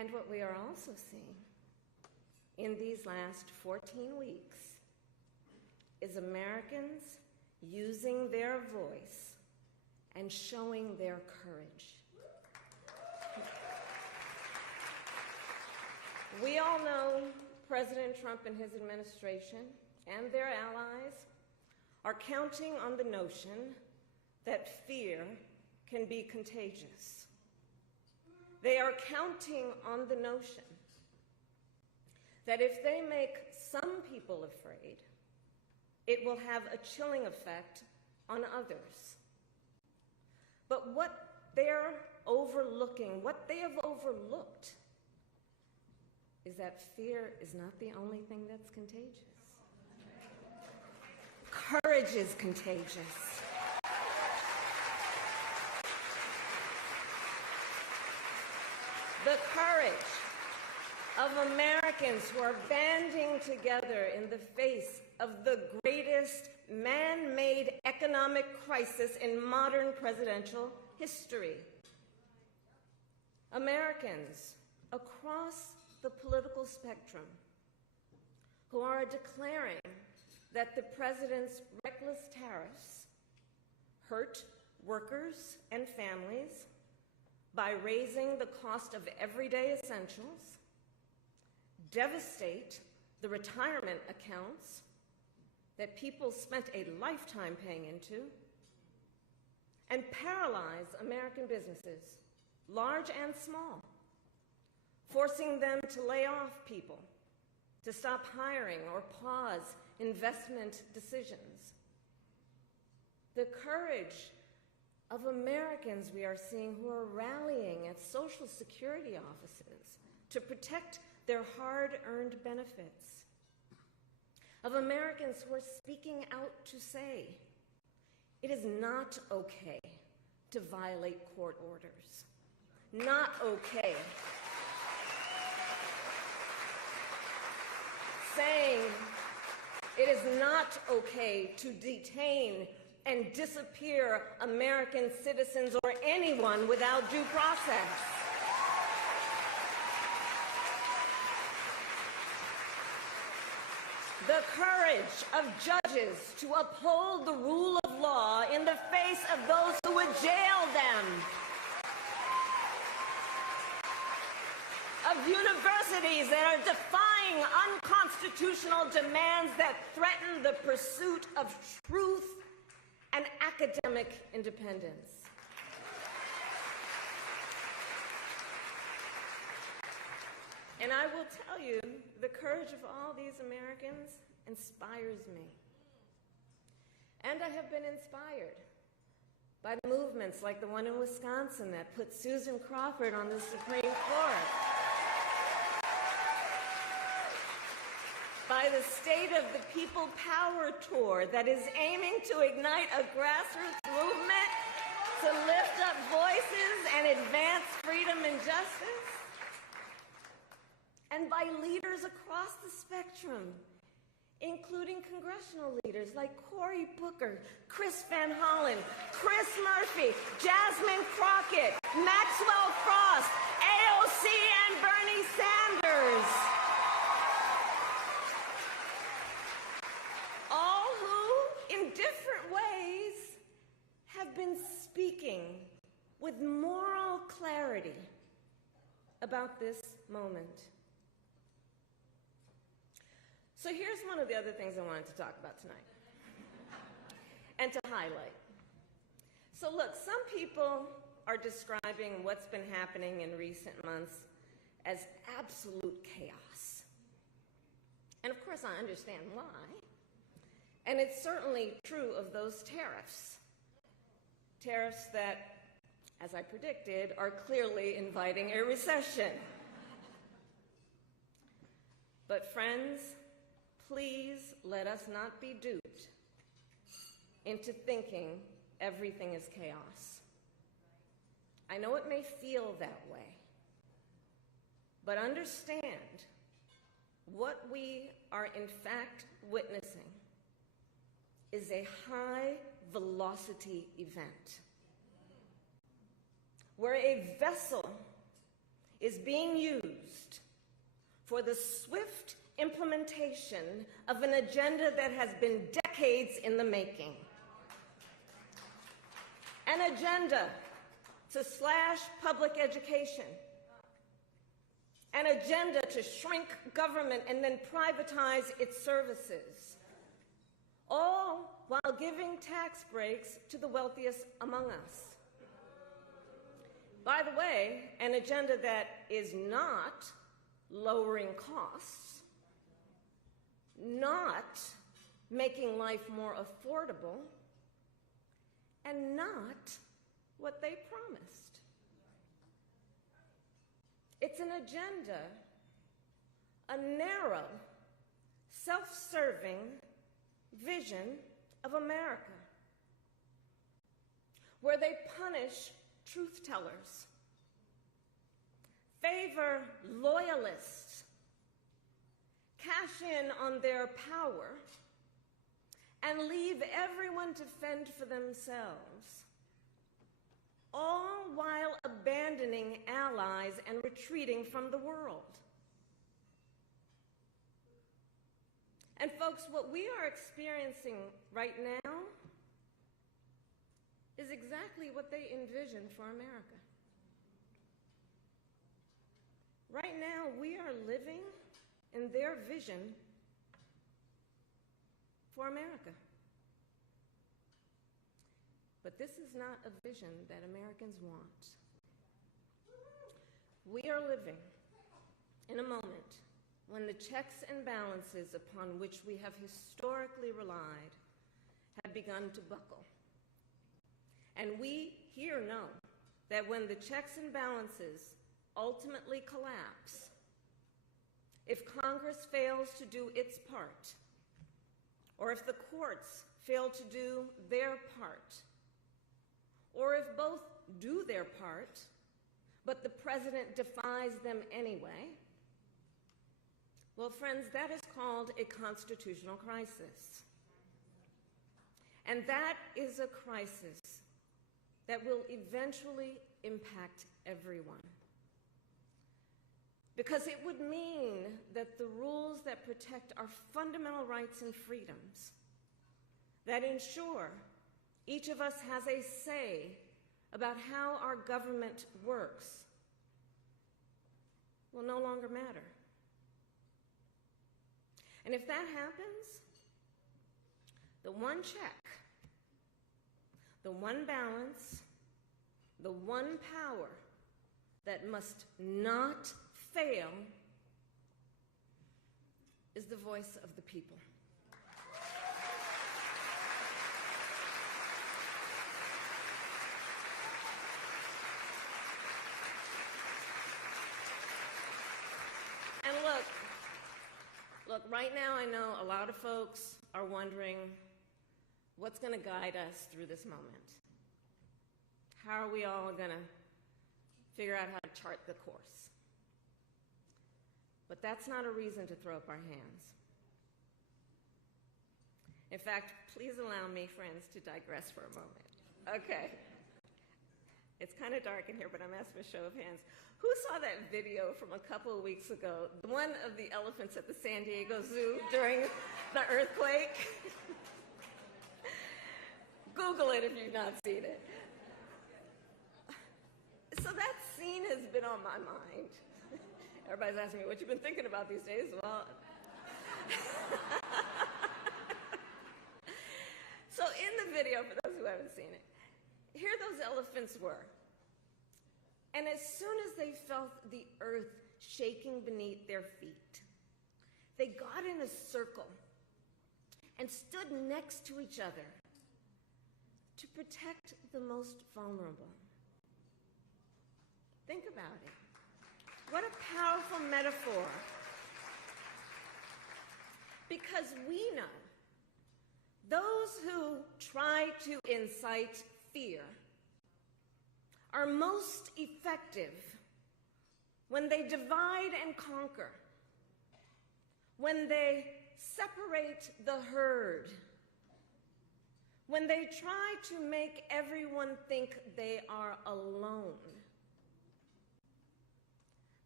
And what we are also seeing in these last 14 weeks is Americans using their voice and showing their courage. We all know President Trump and his administration and their allies are counting on the notion that fear can be contagious. They are counting on the notion that if they make some people afraid, it will have a chilling effect on others. But what they're overlooking, what they have overlooked, is that fear is not the only thing that's contagious. Courage is contagious. The courage of Americans who are banding together in the face of the greatest man-made economic crisis in modern presidential history. Americans across the political spectrum who are declaring that the president's reckless tariffs hurt workers and families by raising the cost of everyday essentials, devastate the retirement accounts that people spent a lifetime paying into, and paralyze American businesses, large and small, forcing them to lay off people, to stop hiring or pause investment decisions. The courage of Americans we are seeing who are rallying at Social Security offices to protect their hard-earned benefits. Of Americans who are speaking out to say, it is not okay to violate court orders. Not okay. Saying it is not okay to detain and disappear American citizens or anyone without due process. The courage of judges to uphold the rule of law in the face of those who would jail them. Of universities that are defying unconstitutional demands that threaten the pursuit of truth and academic independence. And I will tell you, the courage of all these Americans inspires me. And I have been inspired by movements like the one in Wisconsin that put Susan Crawford on the Supreme Court, by the State of the People Power Tour that is aiming to ignite a grassroots movement to lift up voices and advance freedom and justice, and by leaders across the spectrum, including congressional leaders like Cory Booker, Chris Van Hollen, Chris Murphy, Jasmine Crockett, Maxwell Frost, AOC, and Bernie Sanders. All who, in different ways, have been speaking with moral clarity about this moment. So here's one of the other things I wanted to talk about tonight and to highlight. So look, some people are describing what's been happening in recent months as absolute chaos. And of course I understand why. And it's certainly true of those tariffs. Tariffs that, as I predicted, are clearly inviting a recession. But friends, please let us not be duped into thinking everything is chaos. I know it may feel that way, but understand what we are in fact witnessing is a high-velocity event where a vessel is being used for the swift implementation of an agenda that has been decades in the making. An agenda to slash public education. An agenda to shrink government and then privatize its services. All while giving tax breaks to the wealthiest among us. By the way, an agenda that is not lowering costs, not making life more affordable, and not what they promised. It's an agenda, a narrow, self-serving vision of America, where they punish truth tellers, favor loyalists, cash in on their power, and leave everyone to fend for themselves, all while abandoning allies and retreating from the world. And folks, what we are experiencing right now is exactly what they envisioned for America. Right now, we are living in their vision for America. But this is not a vision that Americans want. We are living in a moment when the checks and balances upon which we have historically relied have begun to buckle. And we here know that when the checks and balances ultimately collapse, if Congress fails to do its part, or if the courts fail to do their part, or if both do their part, but the president defies them anyway, well, friends, that is called a constitutional crisis. And that is a crisis that will eventually impact everyone. Because it would mean that the rules that protect our fundamental rights and freedoms, that ensure each of us has a say about how our government works, will no longer matter. And if that happens, the one check, the one balance, the one power that must not fail is the voice of the people. And look, right now I know a lot of folks are wondering what's going to guide us through this moment. How are we all going to figure out how to chart the course? But that's not a reason to throw up our hands. In fact, please allow me, friends, to digress for a moment. Okay. It's kind of dark in here, but I'm asking for a show of hands. Who saw that video from a couple of weeks ago, the one of the elephants at the San Diego Zoo during the earthquake? Google it if you've not seen it. So that scene has been on my mind. Everybody's asking me, what you've been thinking about these days? Well, so in the video, for those who haven't seen it, here those elephants were. And as soon as they felt the earth shaking beneath their feet, they got in a circle and stood next to each other to protect the most vulnerable. Think about it. What a powerful metaphor. Because we know those who try to incite fear are most effective when they divide and conquer, when they separate the herd, when they try to make everyone think they are alone.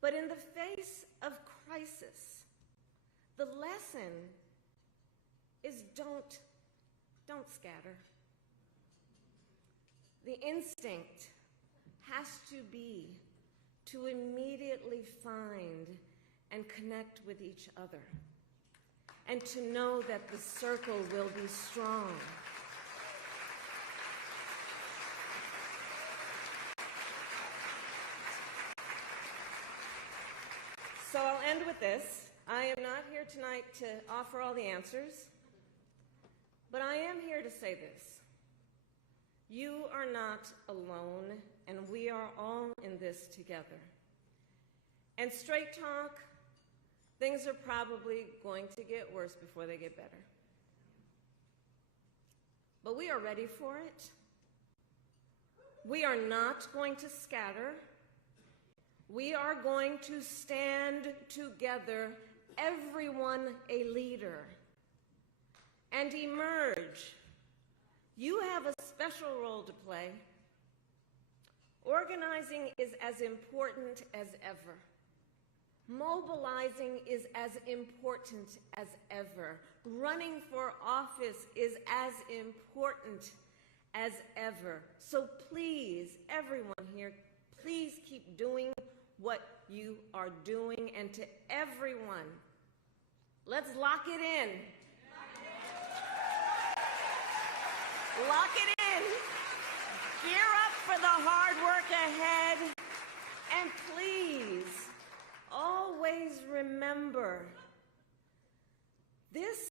But in the face of crisis, the lesson is don't scatter. The instinct has to be to immediately find and connect with each other, and to know that the circle will be strong. So I'll end with this. I am not here tonight to offer all the answers, but I am here to say this. You are not alone, and we are all in this together. And straight talk, things are probably going to get worse before they get better. But we are ready for it. We are not going to scatter. We are going to stand together, everyone a leader, and emerge. You have a special role to play. Organizing is as important as ever. Mobilizing is as important as ever. Running for office is as important as ever. So please, everyone here, please keep doing what you are doing. And to everyone, let's lock it in. Lock it in. Gear up for the hard work ahead. And please, always remember, this